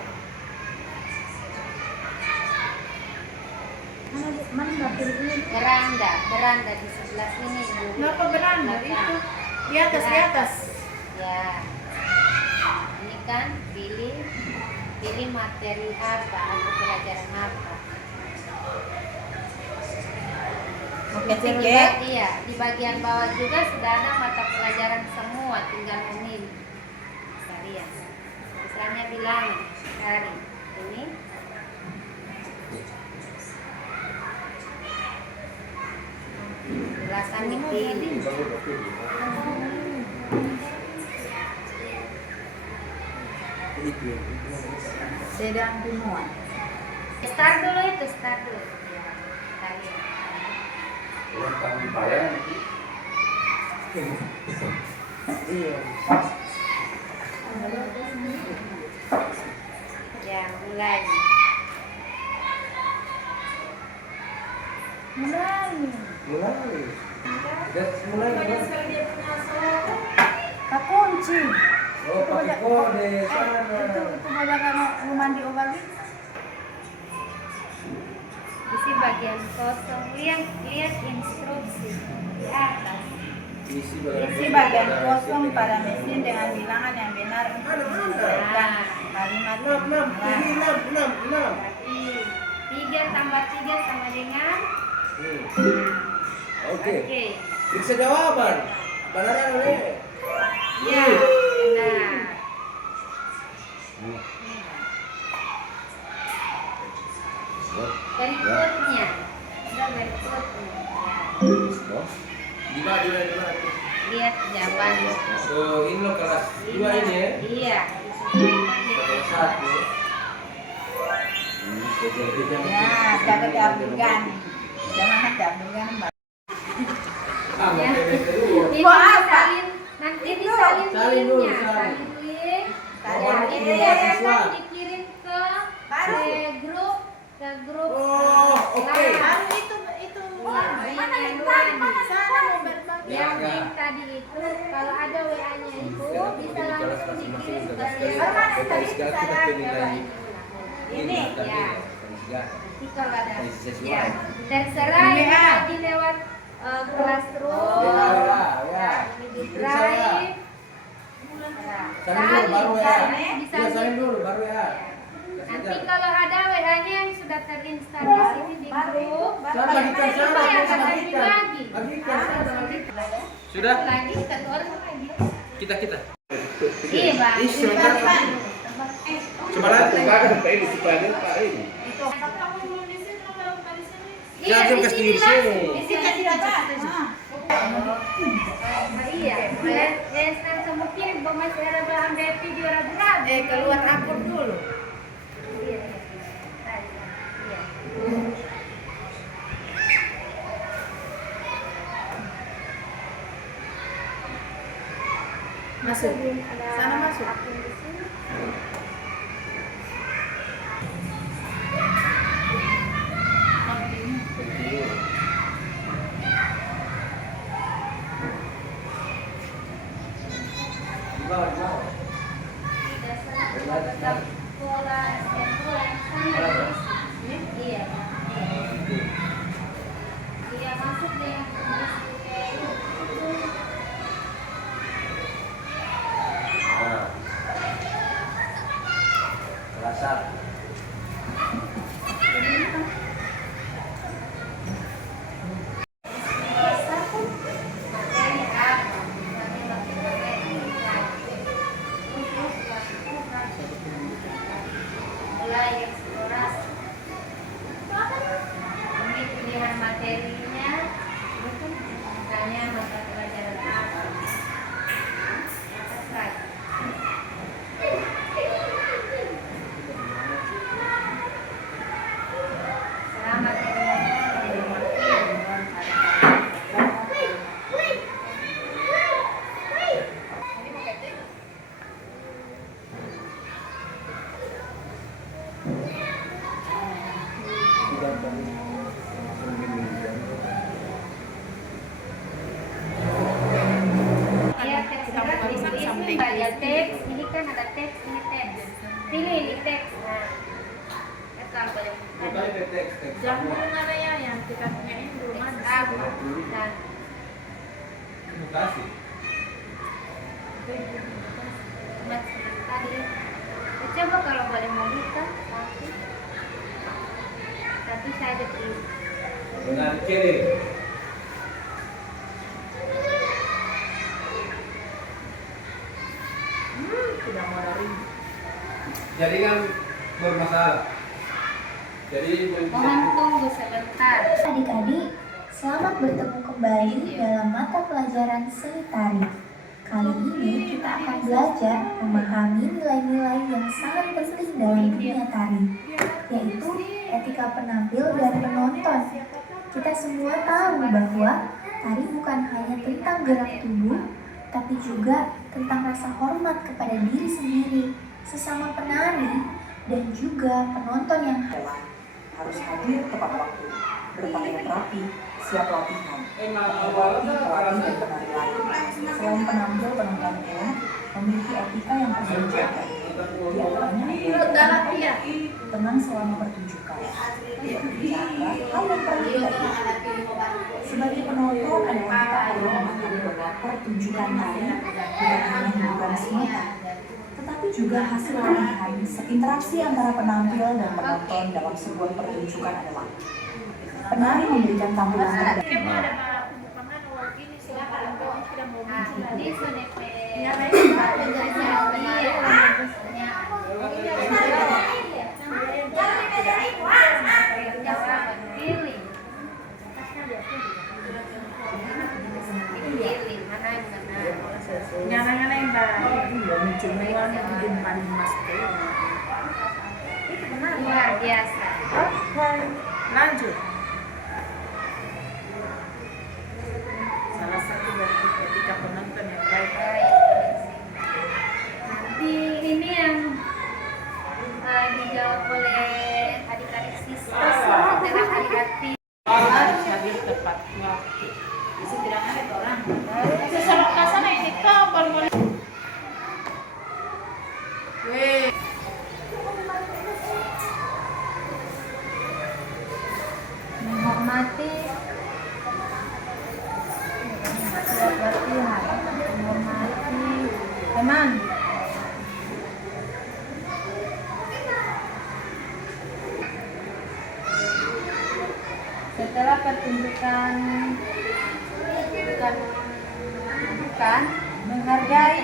Beranda di sebelah sini ibu. Kenapa beranda itu? Di atas, di atas. Ya. Ini kan pilih materi apa atau pelajaran apa. Iya, di bagian bawah juga sudah ada mata pelajaran semua, tinggal memilih. Kalian. Misalnya bilang cari ini. Ulasan dipilih. Sedang dimuat. Start dulu itu, start dulu. Ya, kalian. Yang tak dibayar nanti. Ya, mulai. Mulai. Dan mulai. Pak kunci. Oh, pakai kode sana. Itu bajakan rumah di Obagi. Isi bagian kosong. Lihat instruksi di atas. Isi bagian kosong pada mesin dengan bilangan yang benar untuk menyelesaikan kalimat Enam. Berarti 3 tambah 3 sama dengan Oke. Oke. Bisa jawaban. Beneran oleh. Ya, benar. Berikutnya. Sudah berikutnya. Ya. Di mana? Lihat jawaban. Oh, ini lo kelas 2 ini ya. Iya. Disesuaikan dengan Kelas 1. Ya, dapat diambilkan. Jangan diambilkan. Ya. Ini Kok apa? disalin, nanti disalin Salin dulu, linknya. salin. Salin link. Oh, Ini iya, ya siswa. kan dikirim ke grup Oh, oke. lain. Baru itu Mana yang link tadi? tadi? Sana mau berbagi. Yang Ya. link tadi itu kalau ada WA-nya itu bisa langsung dikirim ke Ini. ya. Nanti kalau ada Siswa. ya terserah Iya. ya lagi lewat Classroom, Ya. ini di Drive. Salin dulu baru ya. Bisa Ya, salin dulu baru ya. nanti kalau ada WA-nya yang sudah terinstal di sini di grup, Sana bagikan sana, itu ya kita akan bagikan. lagi. Bagikan sana. Sudah? Lagi satu orang lagi. Kita. Iya bang. Ih, sebentar. Coba lihat. Iya Jangan di kasih sini di langsung. sini. Di sini iya. Saya sama kirim bahwa masih ada ambil video ragu-ragu. Keluar akun dulu. Iya. Iya. Masuk. Ada Sana masuk. akun di sini. Tetap pola pola yang sama di sini. Iya. Iya masuk dengan Kelas 1. mulai eksplorasi. Ini pilihan materinya, Jamu mana ya yang tiketnya ini belum ada. Dan Edukasi. tadi coba kalau boleh mau buka satu saja please. Dengan kiri. tidak mau dari. Jaringan bermasalah. Jadi Mohon tunggu sebentar. Adik-adik, selamat bertemu kembali dalam mata pelajaran seni tari. Kali ini kita akan belajar memahami nilai-nilai yang sangat penting dalam dunia tari, yaitu etika penampil dan penonton. Kita semua tahu bahwa tari bukan hanya tentang gerak tubuh, tapi juga tentang rasa hormat kepada diri sendiri, sesama penari, dan juga penonton yang harus hadir tepat waktu, berpakaian rapi, siap latihan, menghormati pelatih dan penari lain. Selain penampil, penonton pun memiliki etika yang perlu dijaga. Di antaranya adalah tenang selama pertunjukan, menjaga hal yang perlu kita ingat. Sebagai penonton adalah kita perlu memahami bahwa pertunjukan tari bukan hanya hiburan semata, tetapi juga hasil latihan. Interaksi antara penampil dan penonton dalam sebuah pertunjukan adalah penari memberikan tampilan terbaik. Ini sudah Nyana-nyana yang baik, mencuma yang paling mas itu benar. luar biasa. Oke, lanjut. Salah satu dari etika penonton yang baik. Nanti ini yang dijawab oleh adik-adik siswa setelah hati-hati. Harus hadir tepat waktu. Bisa tidak ada orang. Seselok ke sana ini kapan boleh? Weh. Menghormati menghormati Teman. setelah pertunjukan menghargai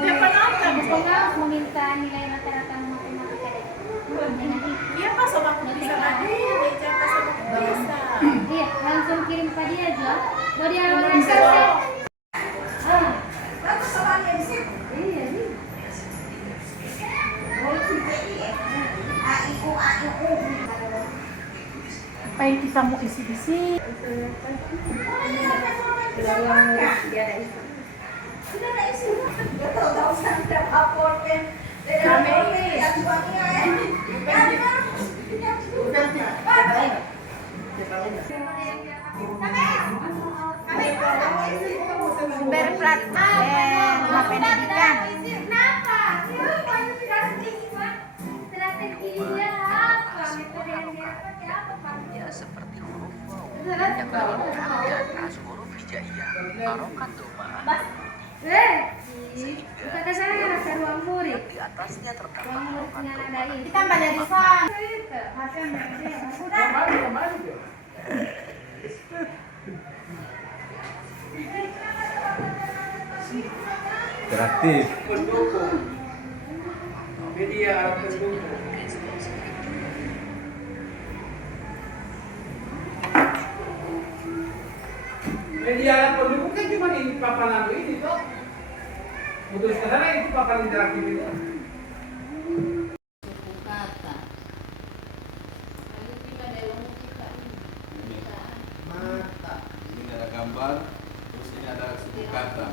Dia penonton. pengawas meminta nilai rata-rata matematika dengan itu. Dia pas sama aku bisa tadi, dia jangan sama aku bisa. Iya, langsung kirim ke dia aja. Buat dia Belum bisa. Lalu soalnya di situ. Iya, nih. Apa yang kita mau isi di sini? Sudah ada isi. Gak tahu sampai apa pen. Kami ini. Yang suaminya Sumber plat pendidikan. Strateginya apa? Metode yang dipakai apa, Pak? Ya seperti huruf waw yang berlintang di atas huruf hijaiyah harokat doma Bukan ke sana, ke ruang murid. di atasnya terdapat Ruang murid harokat dengan doma. ada ini. Ditambah dari sana. interaktif. Pendukung media alat pendukung. Media alat pendukung kan cuma ini papan lampu ini toh. Untuk sekarang itu papan interaktif itu. Ini ada gambar, terus ini ada suku kata.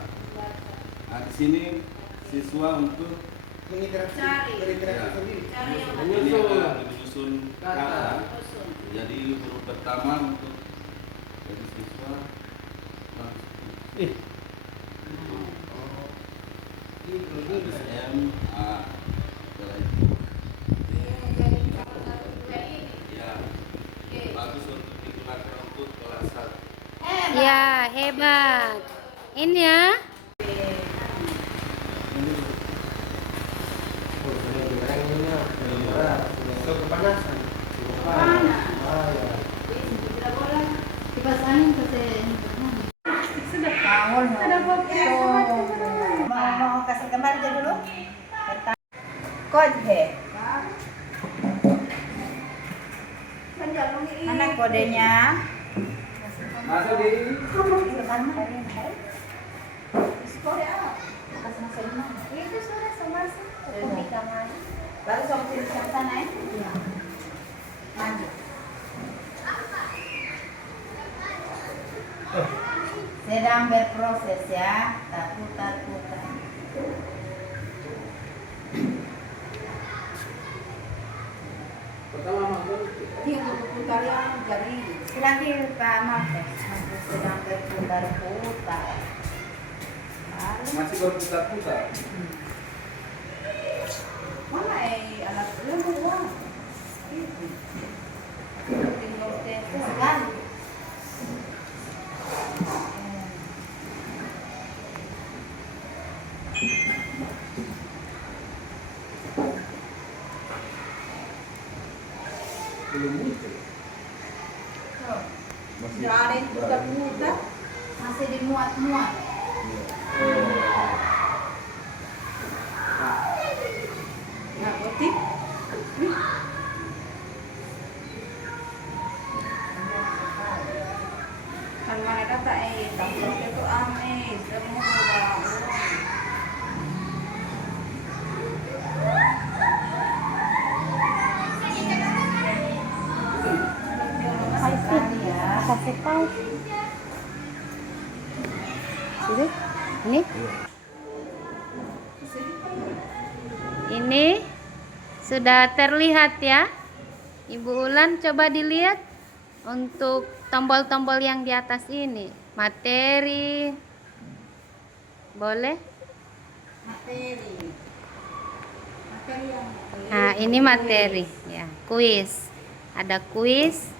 Nah di sini siswa untuk ini ada menyusun kata. Jadi huruf pertama untuk dari siswa langsung Habis M A ya bagus untuk digunakan untuk kelas 1. Ya, hebat. Ini ya. Kepanasan. Kipas angin sudah tahun. Ada foto. Mau kasih gambar aja dulu. Kode. Mana kodenya? Masuk di ini. Itu sudah semua sih. Kopi kamar. Baru sama di sana ya? Iya. Lanjut. Sedang berproses ya, tak putar-putar. Pertama masuk. Iya, putar yang jadi. Silakan Pak Maltes, sedang berputar-putar. Masih berputar-putar. Mana alat lembuan? Tinggal tes kan. Belum muncul. Sudah ada yang putar-putar, masih dimuat-muat. Ya, otik. Kan mana kata tampil itu aneh, semua. Kasih tahu. Sudah? Ini sudah terlihat ya. Ibu Ulan coba dilihat untuk tombol-tombol yang di atas ini. Materi. Boleh? Materi. Materi yang Nah, ini materi ya, kuis. Ada kuis.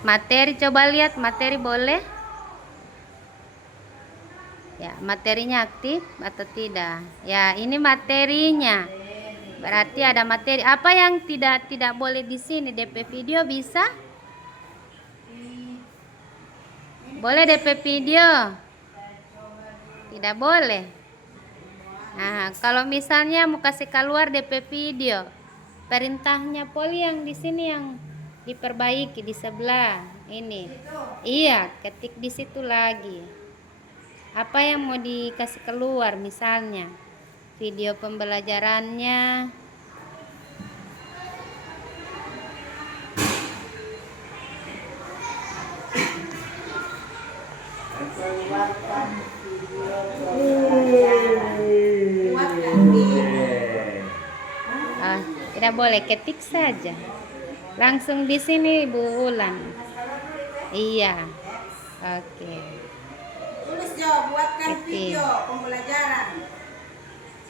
Materi, coba lihat materi boleh? Ya, materinya aktif atau tidak? Ya, ini materinya. Berarti ada materi. Apa yang tidak boleh di sini? DP video bisa? Boleh DP video? Tidak boleh. Nah, kalau misalnya mau kasih keluar DP video, perintahnya Poli yang di sini yang diperbaiki di sebelah ini. Iya, ketik di situ lagi. Apa yang mau dikasih keluar, misalnya video pembelajarannya. Tidak boleh, ketik saja. Langsung di sini Bu Ulan. Iya. Oke. tulis Jo, buatkan video pembelajaran.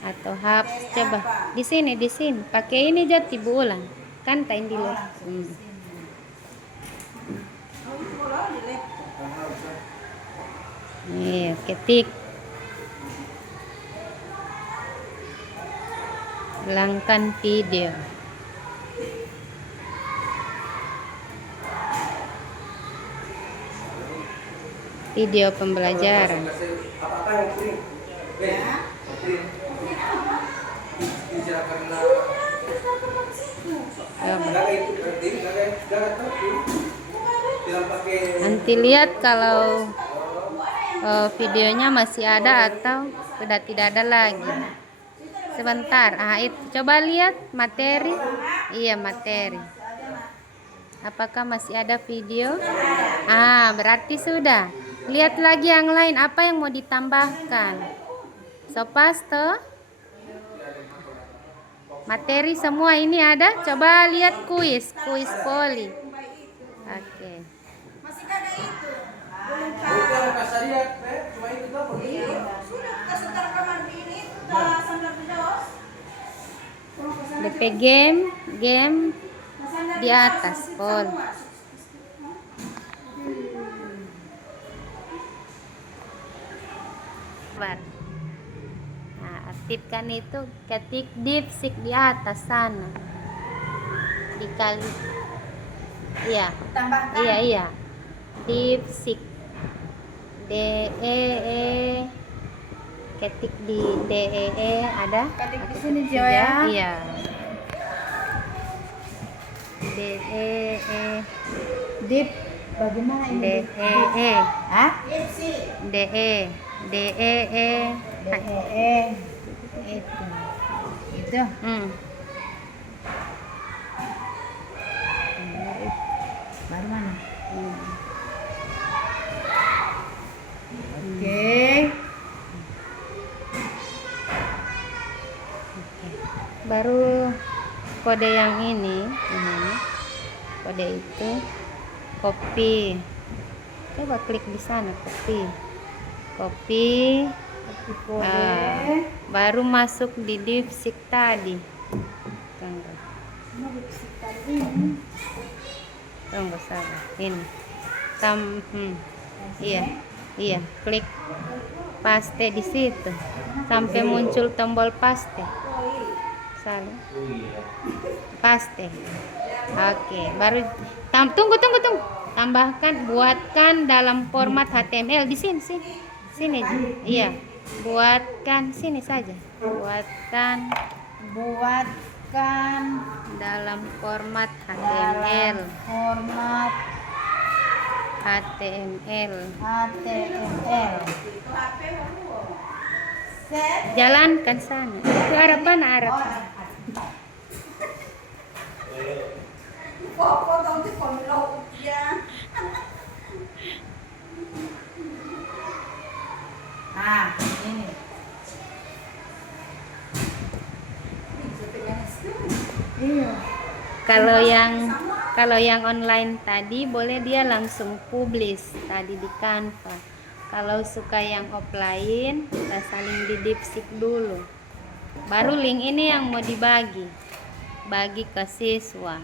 Atau hapus, coba di sini pakai ini jati Bu Ulan. Kan tain di Nih, ketik. Hilangkan video. Video pembelajaran. Apa yang print? Nanti lihat kalau videonya masih ada atau sudah tidak ada lagi. Sebentar, itu coba lihat materi. Iya, materi. Apakah masih ada video? Berarti sudah. Lihat lagi yang lain, apa yang mau ditambahkan? Sopas toh? Materi semua ini ada. Coba lihat kuis Poli. Oke. Masih kagak itu. Belum lihat, cuma itu tuh. Sudah kita setar kamar ini, kita sandar di dos. DP game di atas Pol. Nah, aktifkan itu, ketik DeepSeek di atas sana. Dikali. Iya. Tambahkan. Iya. DeepSeek. DEE. Ketik di DEE ada? Ketik di sini Jo ya. Iya. DEE. Deep bagaimana ini? DEE. Hah? DE. DEE. Itu. Baru mana? Oke. Baru kode yang ini kode itu copy. Coba klik di sana, copy. Baru masuk di DeepSeek tadi. Tunggu sabar. Ini. Iya, klik paste di situ sampai muncul tombol paste. Salah. Paste. Oke, baru tunggu. Tambahkan, buatkan dalam format HTML di sini. Sini. Iya. Buatkan sini saja. Buatkan dalam format HTML. HTML. Jalankan sana. Itu harapan. Potong di pondok ya. Nah, ini. Iya. Kalau yang online tadi boleh dia langsung publish tadi di Canva. Kalau suka yang offline, kita saling di DeepSeek dulu. Baru link ini yang mau bagi ke siswa.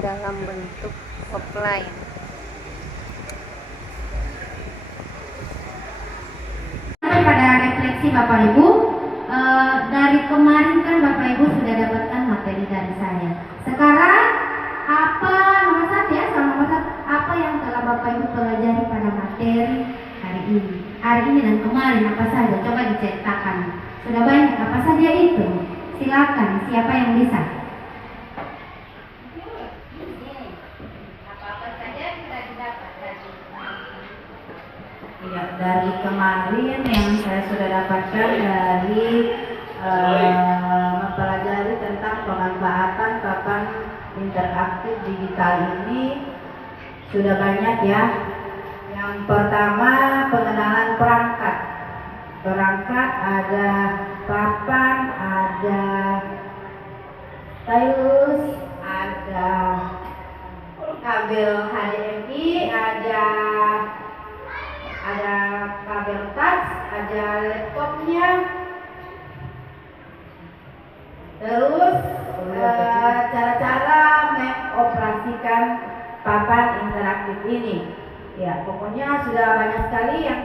Dalam bentuk offline. Pada refleksi Bapak Ibu, dari kemarin kan Bapak Ibu sudah dapatkan materi dari saya. Sekarang apa nomor satu ya, apa yang telah Bapak Ibu pelajari pada materi hari ini dan kemarin apa saja? Coba diceritakan. Sudah banyak apa saja itu? Silakan, siapa yang bisa? Ya, dari kemarin yang saya sudah dapatkan dari mempelajari tentang pemanfaatan papan interaktif digital ini sudah banyak ya. Yang pertama, pengenalan perangkat. Perangkat ada papan, ada stylus, ada kabel HDMI, ada kabel touch, ada laptopnya, terus cara-cara mengoperasikan papan interaktif ini. Ya, pokoknya sudah banyak sekali yang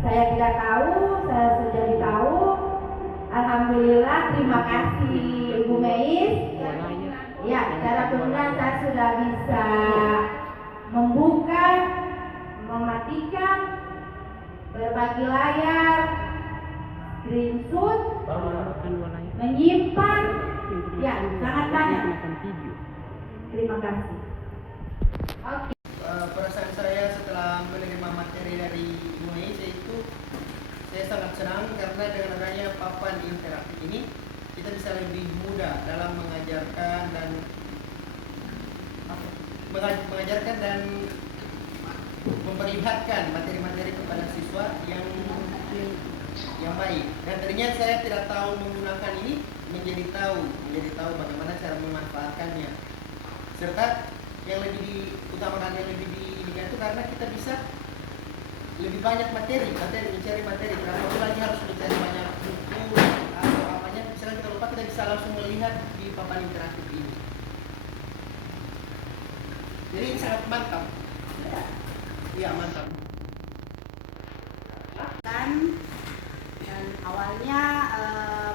saya tidak tahu, saya sudah tahu. Alhamdulillah, terima kasih Ibu Meis. Ya, cara penggunaan saya sudah bisa membuka, mematikan, berbagi layar, screenshot, menyimpan, ya sangat banyak. Terima kasih. Oke. Perasaan saya setelah menerima materi dari Bu Meis itu saya sangat senang karena dengan adanya papan interaktif ini kita bisa lebih mudah dalam mengajarkan dan memperlihatkan materi-materi kepada siswa yang baik. Dan ternyata saya tidak tahu menggunakan ini menjadi tahu bagaimana cara memanfaatkannya. Serta yang lebih diutamakan yang lebih diinginkan itu karena kita bisa lebih banyak mencari materi. Kenapa lagi harus mencari banyak buku atau apanya? Misalnya kita lupa, kita bisa langsung melihat di papan interaktif ini. Jadi ini sangat mantap. Iya, mantap. Dan awalnya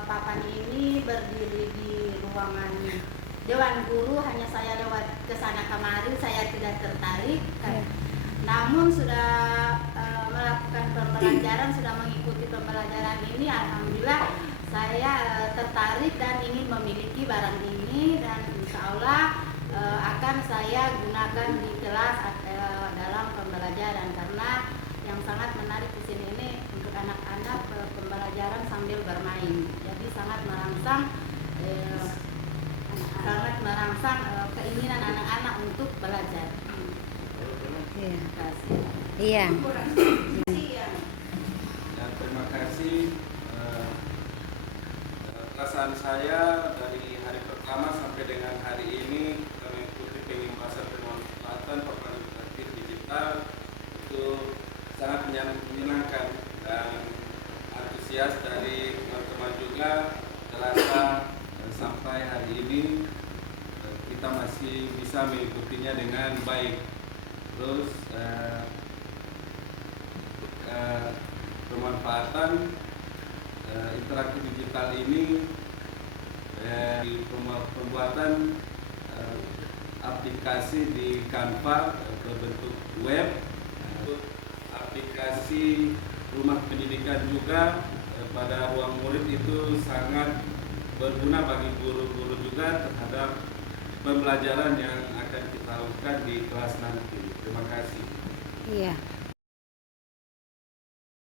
papan ini berdiri di ruangan Dewan Guru, hanya saya lewat ke sana kemarin, saya tidak tertarik. Namun sudah melakukan pembelajaran, sudah mengikuti pembelajaran ini, alhamdulillah saya tertarik dan ingin memiliki barang ini, dan insya Allah akan saya gunakan di kelas dalam pembelajaran, karena yang sangat menarik di sini ini untuk anak-anak pembelajaran sambil bermain, jadi sangat merangsang keinginan anak-anak untuk belajar. Iya. Dan terima kasih. Perasaan saya dari hari pertama sampai dengan hari ini mengikuti pengembasan pemanfaatan papan interaktif digital itu sangat menyenangkan, dan antusias dari teman-teman juga terasa sampai hari ini kita masih bisa mengikutinya dengan baik. Terus pemanfaatan interaktif digital ini pembuatan aplikasi di Canva berbentuk web, untuk aplikasi rumah pendidikan juga pada ruang murid itu sangat berguna bagi guru-guru juga terhadap pembelajaran yang akan kita lakukan di kelas nanti. Terima kasih. Iya.